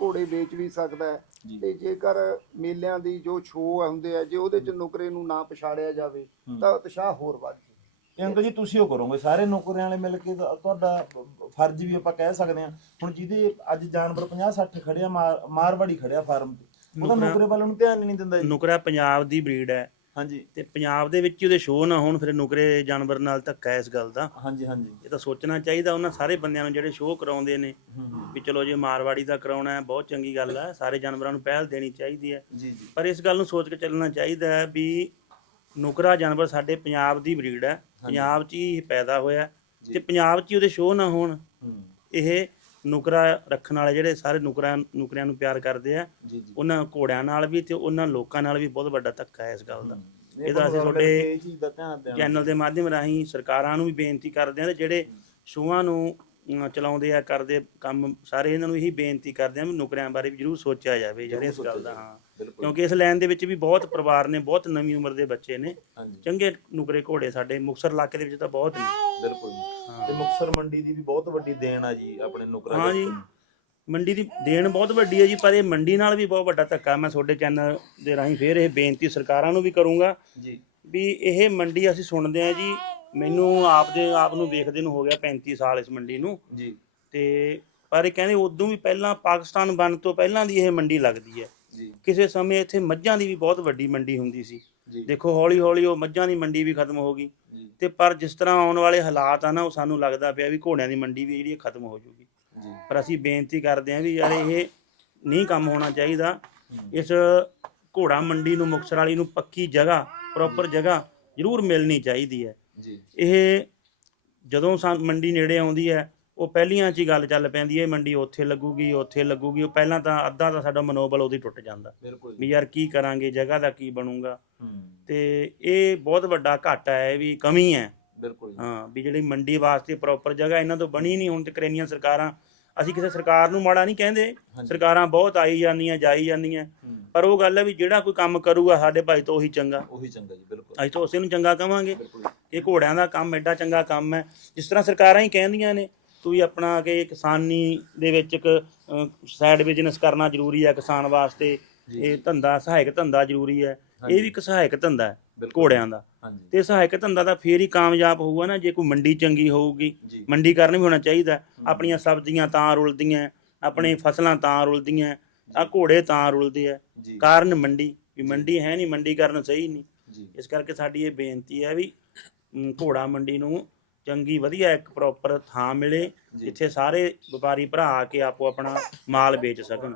ਘੋੜੇ ਵੇਚ ਵੀ ਸਕਦਾ ਹੈ। ਤੇ ਜੇਕਰ ਮੇਲਿਆਂ ਦੀ ਜੋ ਸ਼ੋਅ ਹੁੰਦੇ ਆ ਜੇ ਉਹਦੇ ਚ ਨੁਕਰੇ ਨੂੰ ਨਾ ਪਛਾੜਿਆ ਜਾਵੇ ਤਾਂ ਉਤਸ਼ਾਹ ਹੋਰ ਵੱਧ ਇਹ ਅੰਕਲ ਜੀ ਤੁਸੀਂ ਉਹ ਕਰੋਗੇ। ਸਾਰੇ ਨੌਕਰੀਆਂ ਵਾਲੇ ਮਿਲ ਕੇ ਤੁਹਾਡਾ ਫਰਜ਼ ਵੀ ਆਪਾਂ ਕਹਿ ਸਕਦੇ ਹਾਂ। ਹੁਣ ਜਿਹਦੇ ਅੱਜ ਜਾਨਵਰ 50 60 ਖੜਿਆ ਮਾਰ ਮਾਰਵਾੜੀ ਖੜਿਆ ਫਾਰਮ ਤੇ ਉਹਦਾ ਨੌਕਰੇ ਵੱਲ ਨੂੰ ਧਿਆਨ ਹੀ ਨਹੀਂ ਦਿੰਦਾ ਜੀ। ਨੁਕਰਾ ਪੰਜਾਬ ਦੀ ਬਰੀਡ ਹੈ। ਹਾਂਜੀ। ਤੇ ਪੰਜਾਬ ਦੇ ਵਿੱਚ ਹੀ ਉਹਦੇ ਸ਼ੋਅ ਨਾ ਹੋਣ ਫਿਰ ਨੁਕਰੇ ਜਾਨਵਰ ਨਾਲ ਧੱਕਾ ਹੈ ਇਸ ਗੱਲ ਦਾ। ਹਾਂਜੀ ਹਾਂਜੀ। ਇਹ ਤਾਂ ਸੋਚਣਾ ਚਾਹੀਦਾ ਉਹਨਾਂ ਸਾਰੇ ਬੰਦਿਆਂ ਨੂੰ ਜਿਹੜੇ ਸ਼ੋਅ ਕਰਾਉਂਦੇ ਨੇ ਵੀ ਚਲੋ ਜੇ ਮਾਰਵਾੜੀ ਦਾ ਕਰਾਉਣਾ ਹੈ ਬਹੁਤ ਚੰਗੀ ਗੱਲ ਹੈ। ਸਾਰੇ ਜਾਨਵਰਾਂ ਨੂੰ ਪਹਿਲ ਦੇਣੀ ਚਾਹੀਦੀ ਹੈ। ਜੀ ਜੀ। ਪਰ ਇਸ ਗੱਲ ਨੂੰ ਸੋਚ ਕੇ ਚੱਲਣਾ ਚਾਹੀਦਾ ਹੈ ਵੀ ਨੁਕਰਾ ਜਾਨਵਰ ਸਾਡੇ ਪੰਜਾਬ ਦੀ ਬਰੀਡ ਹੈ। ਪੰਜਾਬ 'ਚ ਹੀ ਪੈਦਾ ਹੋਇਆ ਤੇ ਪੰਜਾਬ 'ਚ ਹੀ ਉਹਦੇ ਸ਼ੋਅ ਨਾ ਹੋਣ। ਇਹ ਨੁਕਰਾ ਰੱਖਣ ਵਾਲੇ ਜਿਹੜੇ ਸਾਰੇ ਨੁਕਰਾਂ ਨੁਕਰਿਆਂ ਨੂੰ ਪਿਆਰ ਕਰਦੇ ਆ ਉਹਨਾਂ ਘੋੜਿਆਂ ਨਾਲ ਵੀ ਤੇ ਉਹਨਾਂ ਲੋਕਾਂ ਨਾਲ ਵੀ ਬਹੁਤ ਵੱਡਾ ਧੱਕਾ ਹੈ ਇਸ ਗੱਲ ਦਾ। ਇਹ ਇਹਦਾ ਅਸੀਂ ਤੁਹਾਡੇ ਚੈਨਲ ਦੇ ਮਾਧਿਅਮ ਰਾਹੀਂ ਸਰਕਾਰਾਂ ਨੂੰ ਵੀ ਬੇਨਤੀ ਕਰਦੇ ਆ ਤੇ ਜਿਹੜੇ ਸ਼ੋਆਂ ਨੂੰ ਚਲਾਉਂਦੇ ਆ ਕਰਦੇ ਕੰਮ ਸਾਰੇ ਇਹਨਾਂ ਨੂੰ ਇਹੀ ਬੇਨਤੀ ਕਰਦੇ ਆ ਵੀ ਨੁਕਰਿਆਂ ਬਾਰੇ ਵੀ ਜ਼ਰੂਰ ਸੋਚਿਆ ਜਾਵੇ ਜਿਹੜੇ ਇਸ ਗੱਲ ਦਾ ਹਾਂ। ਕਿਉਂਕਿ ਇਸ ਲਾਈਨ ਦੇ ਵਿੱਚ ਵੀ ਬਹੁਤ ਪਰਿਵਾਰ ਨੇ ਬਹੁਤ ਨਵੀਂ ਉਮਰ ਦੇ ਬੱਚੇ ਨੇ। ਚੰਗੇ ਨੁਕਰੇ ਘੋੜੇ ਸਾਡੇ ਮੁਕਸਰ ਇਲਾਕੇ ਦੇ ਵਿੱਚ ਤਾਂ ਬਹੁਤ ਨੇ। ਬਿਲਕੁਲ। ਤੇ ਮੁਕਸਰ ਮੰਡੀ ਦੀ ਵੀ ਬਹੁਤ ਵੱਡੀ ਦੇਣ ਆ ਜੀ ਆਪਣੇ ਨੁਕਰਾਂ ਹਾਂ ਜੀ। ਮੰਡੀ ਦੀ ਦੇਣ ਬਹੁਤ ਵੱਡੀ ਹੈ ਜੀ ਪਰ ਇਹ ਮੰਡੀ ਨਾਲ ਵੀ ਬਹੁਤ ਵੱਡਾ ਧੱਕਾ ਮੈਂ ਤੁਹਾਡੇ ਚੈਨਲ ਦੇ ਰਾਹੀਂ ਫੇਰ ਇਹ ਬੇਨਤੀ ਸਰਕਾਰਾਂ ਨੂੰ ਵੀ ਕਰੂੰਗਾ ਜੀ। ਵੀ ਇਹ ਮੰਡੀ ਅਸੀਂ ਸੁਣਦੇ ਆ ਜੀ ਮੈਨੂੰ ਆਪ ਦੇ ਆਪ ਨੂੰ ਵੇਖਦੇ ਨੂੰ ਹੋ ਗਿਆ 35 ਸਾਲ ਇਸ ਮੰਡੀ ਨੂੰ। ਜੀ। ਤੇ ਪਰ ਇਹ ਕਹਿੰਦੇ ਉਦੋਂ ਵੀ ਪਹਿਲਾਂ ਪਾਕਿਸਤਾਨ ਬਣ ਤੋਂ ਪਹਿਲਾਂ ਦੀ ਇਹ ਮੰਡੀ ਲੱਗਦੀ ਹੈ। ਕਿਸੇ ਸਮੇਂ ਇੱਥੇ ਮੱਝਾਂ ਦੀ ਵੀ ਬਹੁਤ ਵੱਡੀ ਮੰਡੀ ਹੁੰਦੀ ਸੀ। ਦੇਖੋ ਹੌਲੀ ਹੌਲੀ ਉਹ ਮੱਝਾਂ ਦੀ ਮੰਡੀ ਵੀ ਖਤਮ ਹੋ ਗਈ। ਤੇ ਪਰ ਜਿਸ ਤਰ੍ਹਾਂ ਆਉਣ ਵਾਲੇ ਹਾਲਾਤ ਆ ਨਾ ਉਹ ਸਾਨੂੰ ਲੱਗਦਾ ਪਿਆ ਵੀ ਘੋੜਿਆਂ ਦੀ ਮੰਡੀ ਵੀ ਜਿਹੜੀ ਖਤਮ ਹੋ ਜਾਊਗੀ ਜੀ। ਪਰ ਅਸੀਂ ਬੇਨਤੀ ਕਰਦੇ ਹਾਂ ਵੀ ਯਾਰ ਇਹ ਨਹੀਂ ਕੰਮ ਹੋਣਾ ਚਾਹੀਦਾ। ਇਸ ਘੋੜਾ ਮੰਡੀ ਨੂੰ ਮੁਕਤਸਰ ਵਾਲੀ ਨੂੰ ਪੱਕੀ ਜਗ੍ਹਾ ਪ੍ਰੋਪਰ ਜਗ੍ਹਾ ਜ਼ਰੂਰ ਮਿਲਣੀ ਚਾਹੀਦੀ ਹੈ। ਜੀ। ਇਹ ਜਦੋਂ ਮੰਡੀ ਨੇੜੇ ਆਉਂਦੀ ਹੈ ਉਹ ਪਹਿਲੀਆਂ 'ਚ ਹੀ ਗੱਲ ਚੱਲ ਪੈਂਦੀ ਹੈ ਮੰਡੀ ਉੱਥੇ ਲੱਗੂਗੀ ਉੱਥੇ ਲੱਗੂਗੀ ਉਹ ਪਹਿਲਾਂ ਤਾਂ ਅੱਧਾ ਤਾਂ ਸਾਡਾ ਮਨੋਬਲ ਉਹਦੀ ਟੁੱਟ ਜਾਂਦਾ। ਬਿਲਕੁਲ ਵੀ ਯਾਰ ਕੀ ਕਰਾਂਗੇ ਜਗ੍ਹਾ ਦਾ ਕੀ ਬਣੂਗਾ। ਤੇ ਇਹ ਬਹੁਤ ਵੱਡਾ ਘਾਟਾ ਹੈ ਵੀ ਕਮੀ ਹੈ। ਬਿਲਕੁਲ। ਹਾਂ ਵੀ ਜਿਹੜੀ ਮੰਡੀ ਵਾਸਤੇ ਪ੍ਰੋਪਰ ਜਗ੍ਹਾ ਇਹਨਾਂ ਤੋਂ ਬਣੀ ਨਹੀਂ ਹੁਣ ਤੇ ਕਰੇਨੀਆਂ ਸਰਕਾਰਾਂ ਅਸੀਂ ਕਿਸੇ ਸਰਕਾਰ ਨੂੰ ਮਾੜਾ ਨਹੀਂ ਕਹਿੰਦੇ। ਸਰਕਾਰਾਂ ਬਹੁਤ ਆਈ ਜਾਂਦੀਆਂ ਜਾਈ ਜਾਂਦੀਆਂ। ਪਰ ਉਹ ਗੱਲ ਹੈ ਵੀ ਜਿਹੜਾ ਕੋਈ ਕੰਮ ਕਰੂਗਾ ਸਾਡੇ ਭਾਈ ਤੋਂ ਉਹੀ ਚੰਗਾ। ਉਹੀ ਚੰਗਾ ਜੀ ਬਿਲਕੁਲ। ਅਸੀਂ ਤਾਂ ਉਸੇ ਨੂੰ ਚੰਗਾ ਕਵਾਂਗੇ। ਬਿਲਕੁਲ ਇਹ ਘੋੜਿਆਂ ਦਾ ਕੰਮ ਐਡਾ ਚੰਗਾ ਕੰਮ ਹੈ। ਜਿਸ ਤਰ੍ਹਾਂ ਸਰਕਾਰਾਂ ਹੀ ਕਹਿੰਦੀਆਂ ਨੇ ਤੂੰ ਵੀ ਆਪਣਾ ਕਿ ਕਿਸਾਨੀ ਦੇ ਵਿੱਚ ਇੱਕ ਸਾਈਡ ਬਿਜ਼ਨਸ ਕਰਨਾ ਜ਼ਰੂਰੀ ਹੈ ਕਿਸਾਨ ਵਾਸਤੇ। ਇਹ ਧੰਦਾ ਸਹਾਇਕ ਧੰਦਾ ਜ਼ਰੂਰੀ ਹੈ ਇਹ ਵੀ ਇੱਕ ਸਹਾਇਕ ਧੰਦਾ ਹੈ। ਘੋੜਿਆਂ ਦਾ। ਤੇ ਸਹਾਇਕ ਧੰਦਾ ਤਾਂ ਫੇਰ ਹੀ ਕਾਮਯਾਬ ਹੋਊਗਾ ਨਾ ਜੇ ਕੋਈ ਮੰਡੀ ਚੰਗੀ ਹੋਊਗੀ। ਜੀ। ਮੰਡੀਕਰਨ ਵੀ ਹੋਣਾ ਚਾਹੀਦਾ। ਆਪਣੀਆਂ ਸਬਜ਼ੀਆਂ ਤਾਂ ਰੁਲਦੀਆਂ ਆਪਣੇ ਫਸਲਾਂ ਤਾਂ ਰੁਲਦੀਆਂ ਆ ਘੋੜੇ ਤਾਂ ਰੁਲਦੇ ਆ। ਕਾਰਨ ਮੰਡੀ ਵੀ ਮੰਡੀ ਹੈ ਨਹੀਂ ਮੰਡੀਕਰਨ ਸਹੀ ਨਹੀਂ। ਇਸ ਕਰਕੇ ਸਾਡੀ ਇਹ ਬੇਨਤੀ ਹੈ ਵੀ ਘੋੜਾ ਮੰਡੀ ਨੂੰ ਚੰਗੀ ਵਧੀਆ ਇੱਕ ਪ੍ਰੋਪਰ ਥਾਂ ਮਿਲੇ। ਜਿੱਥੇ ਸਾਰੇ ਵਪਾਰੀ ਭਰਾ ਆ ਕੇ ਆਪੋ ਆਪਣਾ ਮਾਲ ਵੇਚ ਸਕਣ।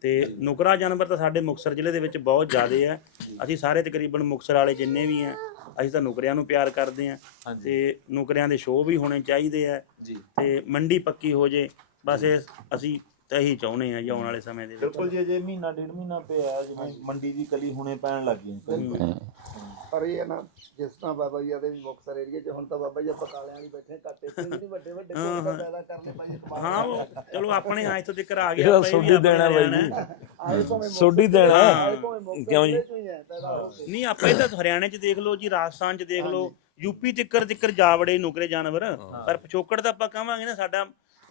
ਤੇ ਨੁਕਰਾ ਜਾਨਵਰ ਤਾਂ ਸਾਡੇ ਮੁਕਤਸਰ ਜ਼ਿਲ੍ਹੇ ਦੇ ਵਿੱਚ ਬਹੁਤ ਜ਼ਿਆਦੇ ਆ। ਅਸੀਂ ਸਾਰੇ ਤਕਰੀਬਨ ਮੁਕਤਸਰ ਵਾਲੇ ਜਿੰਨੇ ਵੀ ਆ ਅਸੀਂ ਤਾਂ ਨੁਕਰਿਆਂ ਨੂੰ ਪਿਆਰ ਕਰਦੇ ਆ। ਤੇ ਨੁਕਰਿਆਂ ਦੇ ਸ਼ੋਅ ਵੀ ਹੋਣੇ ਚਾਹੀਦੇ ਆ। ਤੇ ਮੰਡੀ ਪੱਕੀ ਹੋ ਜੇ ਬਸ ਅਸੀਂ ਤਾਂ ਇਹੀ ਚਾਹੁੰਦੇ ਆ ਜੀ ਆਉਣ ਵਾਲੇ ਸਮੇਂ ਦੇ ਵਿੱਚ। ਬਿਲਕੁਲ ਜੀ ਅਜੇ ਮਹੀਨਾ ਡੇਢ ਮਹੀਨਾ ਪਿਆ ਜਿਵੇਂ ਮੰਡੀ ਦੀ ਕਲੀ ਹੁਣੇ ਪੈਣ ਲੱਗ ਗਈ ਪਰ ਇਹ ਹੈ ਨਾ ਜਿਸ ਤਰ੍ਹਾਂ ਬਾਬਾ ਜੀ ਦੇ ਵੀ ਮੁਕਤਸਰ ਏਰੀਆ 'ਚ ਹੁਣ ਤਾਂ ਬਾਬਾ ਜੀ ਆਪਾਂ ਕਾਲਿਆਂ ਵਾਲੀ ਬੈਠੇ ਘਾਟੇ ਤੇ ਨਹੀਂ ਵੱਡੇ ਵੱਡੇ ਕੋਲ ਤਾਂ ਪੈਦਾ ਕਰਨੇ ਭਾਈ ਕਮਾਲ ਹਾਂ ਉਹ ਚਲੋ ਆਪਣੇ ਹਾਂ ਇੱਥੋਂ ਤੱਕ ਆ ਗਿਆ ਇਹਦਾ ਸੋਡੀ ਦੇਣਾ ਬਾਈ ਹਰਿਆਣਾ ਜੀ ਹੈ। ਆਏ ਭਾਵੇਂ ਸੋਡੀ ਦੇਣਾ। ਆਏ ਭਾਵੇਂ ਮੁਕਤਸਰ ਕਿਉਂ ਜੀ? ਜ਼ਿਲ੍ਹੇ 'ਚੋਂ ਹੀ ਹੈ ਪੈਦਾ ਹੋ ਕੇ। ਨਹੀਂ ਆਪਾਂ ਇਹ ਤਾਂ ਹਰਿਆਣੇ 'ਚ ਦੇਖ ਲਓ ਜੀ ਰਾਜਸਥਾਨ 'ਚ ਦੇਖ ਲਓ ਯੂਪੀ ਤਿੱਕਰ ਤਿੱਕਰ ਜਾਵੜੇ ਨੁਕਰੇ ਜਾਨਵਰ ਪਰ ਪਿਛੋਕੜ ਤਾਂ ਆਪਾਂ ਕਹਾਂਗੇ ਨਾ ਸਾਡਾ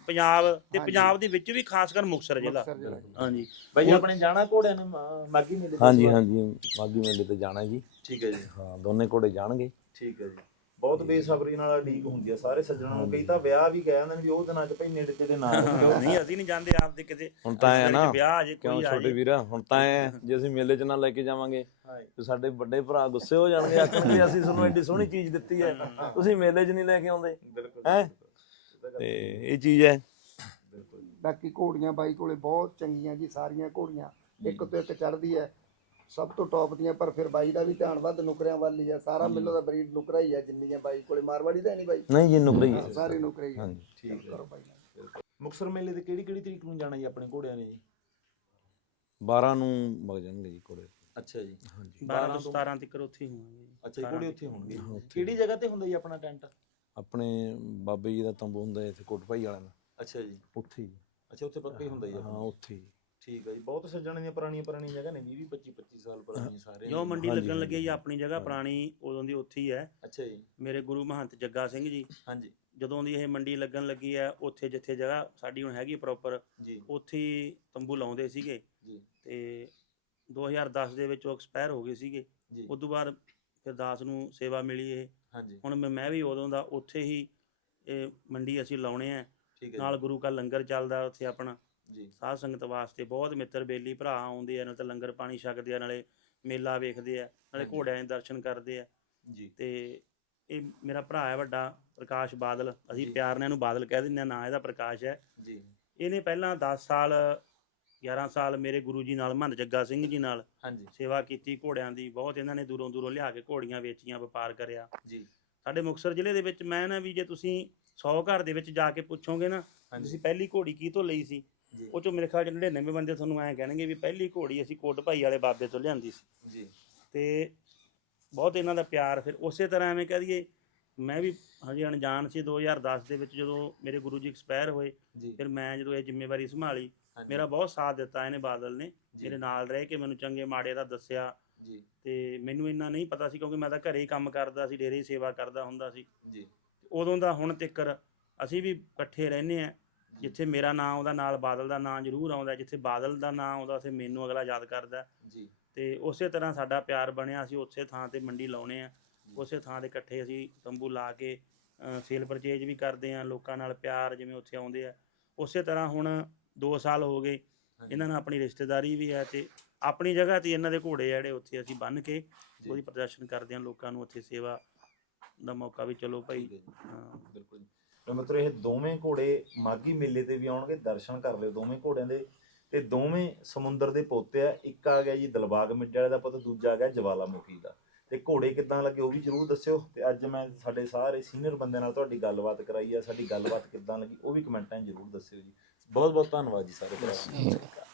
ਪੰਜਾਬ ਤੇ ਪੰਜਾਬ ਦੇ ਵਿੱਚ ਵੀ ਖਾਸ ਕਰ ਮੁਕਤਸਰ ਜ਼ਿਲ੍ਹਾ। ਹਾਂਜੀ। ਬਾਈ ਆਪਣੇ ਜਾਣਾ ਘੋੜਿਆਂ ਨੇ ਮਾਗੀ ਮੇਲੇ ਤੇ ਹਾਂਜੀ? ਹਾਂਜੀ ਮਾਗੀ ਮੇਲੇ ਤੇ ਜਾਣਾ ਜੀ। ਠੀਕ ਹੈ ਜੀ। ਹਾਂ ਦੋਨੇ ਘੋੜੇ ਜਾਣਗੇ। ਠੀਕ ਹੈ ਜੀ। ਬਹੁਤ ਬੇਸਬਰੀ ਨਾਲ ਉਡੀਕ ਹੁੰਦੀ ਆ ਸਾਰੇ ਸੱਜਣਾਂ ਨੂੰ। ਕਈ ਤਾਂ ਵਿਆਹ ਵੀ ਗਏ ਨੇ ਵੀ ਉਹ ਦਿਨਾਂ 'ਚ ਭਈ ਨੇੜੇ ਤੇੜੇ ਨਾ ਨਹੀਂ ਅਸੀਂ ਨਹੀਂ ਜਾਂਦੇ ਆਪ ਦੇ ਕਿਤੇ। ਹੁਣ ਤਾਂ ਐ ਨਾ। ਵਿਆਹ ਜੇ ਕੋਈ ਆ ਛੋਟੇ ਵੀਰਾ ਹੁਣ ਤਾਂ ਐ ਜੇ ਅਸੀਂ ਮੇਲੇ 'ਚ ਨਾ ਲੈ ਕੇ ਜਾਵਾਂਗੇ ਤੇ ਸਾਡੇ ਵੱਡੇ ਭਰਾ ਗੁੱਸੇ ਹੋ ਜਾਣਗੇ ਆਖਣਗੇ ਅਸੀਂ ਤੁਹਾਨੂੰ ਐਡੀ ਸੋਹਣੀ ਚੀਜ਼ ਦਿੱਤੀ ਹੈ। ਤੁਸੀਂ ਮੇਲੇ 'ਚ ਨਹੀਂ ਲੈ ਕੇ ਆਉਂਦੇ। ਬਿਲਕੁਲ ਹੈ? ਤੇ ਇਹ ਚੀਜ਼ ਹੈ। ਬਾਕੀ ਘੋੜੀਆਂ ਬਾਈ ਕੋਲੇ ਬਹੁਤ ਚੰਗੀਆਂ ਜੀ ਸਾਰੀਆਂ ਘੋੜੀਆਂ। ਇੱਕ ਤੋਂ ਇੱਕ ਚੜਦੀ ਹੈ ਸਭ ਤੋਂ ਟੌਪ ਦੀਆਂ ਪਰ ਫਿਰ ਬਾਈ ਦਾ ਵੀ ਧਿਆਨ ਵੱਧ ਨੁਕਰਿਆਂ ਵੱਲ ਹੀ ਹੈ। ਸਾਰਾ ਮਿਲੋ ਦਾ ਬਰੀਡ ਨੁਕਰਾ ਹੀ ਹੈ ਜਿੰਨੀਆਂ ਬਾਈ ਕੋਲੇ। ਮਾਰਵਾੜੀ ਤਾਂ ਨਹੀਂ ਬਾਈ? ਨਹੀਂ ਜੀ ਨੁਕਰੀ ਹੈ। ਸਾਰੇ ਨੁਕਰੇ ਹੀ। ਹਾਂਜੀ। ਠੀਕ ਕਰੋ ਬਾਈ ਨਾਲ। ਮੁਕਸਰ ਮੇਲੇ ਤੇ ਕਿਹੜੀ ਕਿਹੜੀ ਤਰੀਕ ਨੂੰ ਜਾਣਾ ਜੀ ਆਪਣੇ ਘੋੜਿਆਂ ਨੇ ਜੀ? 12 ਨੂੰ ਵਗ ਜਾਣਗੇ ਜੀ ਘੋੜੇ। ਅੱਛਾ ਜੀ। 12 ਤੋਂ 17 ਤੱਕ ਉੱਥੇ ਹੀ ਹੋਵਾਂਗੇ। ਅੱਛਾ ਜੀ ਘੋੜੇ ਉੱਥੇ ਹੋਣਗੇ। ਕਿਹੜੀ ਜਗ੍ਹਾ ਤੇ ਹੁੰਦਾ ਜੀ ਆਪਣਾ ਟੈਂਟ? ਆਪਣੇ ਬਾਬੇ ਜੀ ਦਾ ਤੰਬੂ ਹੁੰਦਾ ਇੱਥੇ ਕੋਟ ਭਾਈ ਵਾਲਿਆਂ ਦਾ। ਅੱਛਾ ਜੀ। ਉੱਥੇ ਹੀ। ਅੱਛਾ ਉੱਥੇ ਪੱਕਾ ਹੀ ਹੁੰਦਾ ਜੀ ਹਾਂ ਉੱਥੇ ਹੀ। ਠੀਕ ਹੈ ਜੀ ਬਹੁਤ ਸੱਜਣਾਂ ਦੀਆਂ ਪੁਰਾਣੀਆਂ ਪੁਰਾਣੀਆਂ ਜਗ੍ਹਾ ਨੇ 20 25 25 ਸਾਲ ਪੁਰਾਣੀਆਂ ਸਾਰੇ ਜੋ ਮੰਡੀ ਲੱਗਣ ਲੱਗੀ ਜੀ। ਆਪਣੀ ਜਗ੍ਹਾ ਪੁਰਾਣੀ ਉਦੋਂ ਦੀ ਉੱਥੇ ਹੀ ਹੈ। ਅੱਛਾ ਜੀ। ਮੇਰੇ ਗੁਰੂ ਮਹੰਤ ਜੱਗਾ ਸਿੰਘ ਜੀ ਹਾਂਜੀ। ਜਦੋਂ ਦੀ ਇਹ ਮੰਡੀ ਲੱਗਣ ਲੱਗੀ ਹੈ ਉੱਥੇ ਜਿੱਥੇ ਜਗ੍ਹਾ ਸਾਡੀ ਹੁਣ ਹੈਗੀ ਪ੍ਰੋਪਰ ਜੀ। ਉੱਥੇ ਹੀ ਤੰਬੂ ਲਾਉਂਦੇ ਸੀਗੇ। ਜੀ। ਤੇ 2010 ਦੇ ਵਿੱਚ ਉਹ ਐਕਸਪਾਇਰ ਹੋ ਗਏ ਸੀਗੇ। ਜੀ। ਉਸ ਤੋਂ ਬਾਅਦ ਫਿਰ ਦਾਸ ਨੂੰ ਸੇਵਾ ਮਿਲੀ ਇਹ। ਹਾਂਜੀ। ਹੁਣ ਮੈਂ ਮੈਂ ਵੀ ਉਦੋਂ ਦਾ ਉੱਥੇ ਹੀ ਇਹ ਮੰਡੀ ਅਸੀਂ ਲਾਉਣੇ ਆ। ਠੀਕ ਹੈ ਨਾਲ ਗੁਰੂ ਕਾ ਲੰਗਰ ਚੱਲਦਾ ਉੱਥੇ ਆਪਣਾ। ਜੀ। ਸਾਧ ਸੰਗਤ ਵਾਸਤੇ ਬਹੁਤ ਮਿੱਤਰ ਬੇਲੀ ਭਰਾ ਆਉਂਦੇ ਆ ਨਾਲ ਤਾਂ ਲੰਗਰ ਪਾਣੀ ਛਕਦੇ ਆ ਨਾਲੇ ਮੇਲਾ ਵੇਖਦੇ ਆ ਨਾਲੇ ਹਾਂਜੀ। ਘੋੜਿਆਂ ਦੇ ਦਰਸ਼ਨ ਕਰਦੇ ਆ। ਜੀ। ਤੇ ਇਹ ਮੇਰਾ ਭਰਾ ਹੈ ਵੱਡਾ ਪ੍ਰਕਾਸ਼ ਬਾਦਲ। ਅਸੀਂ ਜੀ। ਪਿਆਰ ਨਾਲ ਇਹਨੂੰ ਬਾਦਲ ਕਹਿ ਦਿੰਦੇ ਆ ਨਾਂ ਇਹਦਾ ਪ੍ਰਕਾਸ਼ ਹੈ। ਜੀ। ਇਹਨੇ ਪਹਿਲਾਂ 10 ਸਾਲ 11 ਸਾਲ ਮੇਰੇ ਗੁਰੂ ਜੀ ਨਾਲ ਮਹੰਤ ਜੱਗਾ ਸਿੰਘ ਜੀ ਨਾਲ ਹਾਂਜੀ। ਸੇਵਾ ਕੀਤੀ ਘੋੜਿਆਂ ਦੀ ਬਹੁਤ ਇਹਨਾਂ ਨੇ ਦੂਰੋਂ ਦੂਰੋਂ ਲਿਆ ਕੇ ਘੋੜੀਆਂ ਵੇਚੀਆਂ ਵਪਾਰ ਕਰਿਆ। ਜੀ। ਸਾਡੇ ਮੁਕਤਸਰ ਜ਼ਿਲ੍ਹੇ ਦੇ ਵਿੱਚ ਮੈਂ ਨਾ ਵੀ ਜੇ ਤੁਸੀਂ 100 ਘਰ ਦੇ ਵਿੱਚ ਜਾ ਕੇ ਪੁੱਛੋਗੇ ਨਾ ਤੁਸੀਂ ਪਹਿਲੀ ਘੋੜੀ ਕੀ ਤੋਂ ਲਈ ਸੀ? ਉਹ ਚੋਂ ਮੇਰੇ ਖਿਆਲ ਚ 99 ਬੰਦੇ ਤੁਹਾਨੂੰ ਐਂ ਕਹਿਣਗੇ ਵੀ ਪਹਿਲੀ ਘੋੜੀ ਅਸੀਂ ਕੋਟ ਭਾਈ ਵਾਲੇ ਬਾਬੇ ਤੋਂ ਲਿਆਂਦੀ ਸੀ। ਜੀ। ਤੇ ਬਹੁਤ ਇਹਨਾਂ ਦਾ ਪਿਆਰ ਫਿਰ ਉਸੇ ਤਰ੍ਹਾਂ ਐਵੇਂ ਕਹਿ ਦਈਏ ਮੈਂ ਵੀ ਹਜੇ ਅਣਜਾਣ ਸੀ 2010 ਦੇ ਵਿੱਚ ਜਦੋਂ ਮੇਰੇ ਗੁਰੂ ਜੀ ਐਕਸਪਾਇਰ ਹੋਏ ਫਿਰ ਮੈਂ ਜਦੋਂ ਇਹ ਜ਼ਿੰਮੇਵਾਰੀ ਸੰਭਾਲੀ ਮੇਰਾ ਬਹੁਤ ਸਾਥ ਦਿੱਤਾ ਇਹਨੇ ਬਾਦਲ ਨੇ ਮੇਰੇ ਨਾਲ ਰਹਿ ਕੇ ਮੈਨੂੰ ਚੰਗੇ ਮਾੜੇ ਦਾ ਦੱਸਿਆ। ਜੀ। ਤੇ ਮੈਨੂੰ ਇੰਨਾ ਨਹੀਂ ਪਤਾ ਸੀ ਕਿਉਂਕਿ ਮੈਂ ਤਾਂ ਘਰੇ ਹੀ ਕੰਮ ਕਰਦਾ ਸੀ ਡੇਰੇ ਸੇਵਾ ਕਰਦਾ ਹੁੰਦਾ ਸੀ। ਜੀ। ਉਦੋਂ ਦਾ ਹੁਣ ਤੱਕਰ ਅਸੀਂ ਵੀ ਇਕੱਠੇ ਰਹਿੰਦੇ ਆ ਜਿੱਥੇ ਮੇਰਾ ਨਾਂ ਆਉਂਦਾ ਨਾਲ ਬਾਦਲ ਦਾ ਨਾਂ ਜ਼ਰੂਰ ਆਉਂਦਾ ਜਿੱਥੇ ਬਾਦਲ ਦਾ ਨਾਂ ਆਉਂਦਾ ਉੱਥੇ ਮੈਨੂੰ ਅਗਲਾ ਯਾਦ ਕਰਦਾ ਜੀ। ਤੇ ਉਸੇ ਤਰ੍ਹਾਂ ਸਾਡਾ ਪਿਆਰ ਬਣਿਆ ਅਸੀਂ ਉਸੇ ਥਾਂ ਤੇ ਮੰਡੀ ਲਾਉਣੇ ਆ ਉਸੇ ਥਾਂ ਤੇ ਇਕੱਠੇ ਅਸੀਂ ਤੰਬੂ ਲਾ ਕੇ ਸੇਲ ਪਰਚੇਜ ਵੀ ਕਰਦੇ ਆ ਲੋਕਾਂ ਨਾਲ ਪਿਆਰ ਜਿਵੇਂ ਉੱਥੇ ਆਉਂਦੇ ਆ। ਉਸੇ ਤਰ੍ਹਾਂ ਹੁਣ 2 ਸਾਲ ਹੋ ਗਏ। ਇਹਨਾਂ ਨਾਲ ਆਪਣੀ ਰਿਸ਼ਤੇਦਾਰੀ ਵੀ ਹੈ ਤੇ ਆਪਣੀ ਜਗ੍ਹਾ ਤੇ ਇਹਨਾਂ ਦੇ ਘੋੜੇ ਆ ਜਿਹੜੇ ਉੱਥੇ ਅਸੀਂ ਬੰਨ ਕੇ ਉਹਦੀ ਪ੍ਰਦਰਸ਼ਨ ਕਰਦੇ ਆ ਲੋਕਾਂ ਨੂੰ ਉੱਥੇ ਸੇਵਾ ਦਾ ਮੌਕਾ ਵੀ ਚਲੋ ਭਾਈ ਹੈ ਹਾਂ। ਬਿਲਕੁਲ ਮਿੱਤਰੋ ਇਹ ਦੋਵੇਂ ਘੋੜੇ ਮਾਗੀ ਮੇਲੇ ਤੇ ਵੀ ਆਉਣਗੇ ਦਰਸ਼ਨ ਕਰ ਲਿਓ ਦੋਵੇਂ ਘੋੜਿਆਂ ਦੇ। ਤੇ ਦੋਵੇਂ ਸਮੁੰਦਰ ਦੇ ਪੋਤੇ ਆ ਇੱਕ ਆ ਗਿਆ ਜੀ ਦਿਲਬਾਗ ਮਿੱਡੇ ਵਾਲੇ ਦਾ ਪੁੱਤ ਦੂਜਾ ਆ ਗਿਆ ਜਵਾਲਾਮੁਖੀ ਦਾ। ਤੇ ਘੋੜੇ ਕਿੱਦਾਂ ਲੱਗੇ ਉਹ ਵੀ ਜਰੂਰ ਦੱਸਿਓ। ਤੇ ਅੱਜ ਮੈਂ ਸਾਡੇ ਸਾਰੇ ਸੀਨੀਅਰ ਬੰਦੇ ਨਾਲ ਤੁਹਾਡੀ ਗੱਲਬਾਤ ਕਰਾਈ ਆ ਸਾਡੀ ਗੱਲਬਾਤ ਕਿੱਦਾਂ ਲੱਗੀ ਉਹ ਵੀ ਕਮੈਂਟਾਂ 'ਚ ਜਰੂਰ ਦੱਸਿਓ ਜੀ। ਬਹੁਤ ਬਹੁਤ ਧੰਨਵਾਦ ਜੀ ਸਾਰੇ ਭਰਾਵਾਂ ਦਾ।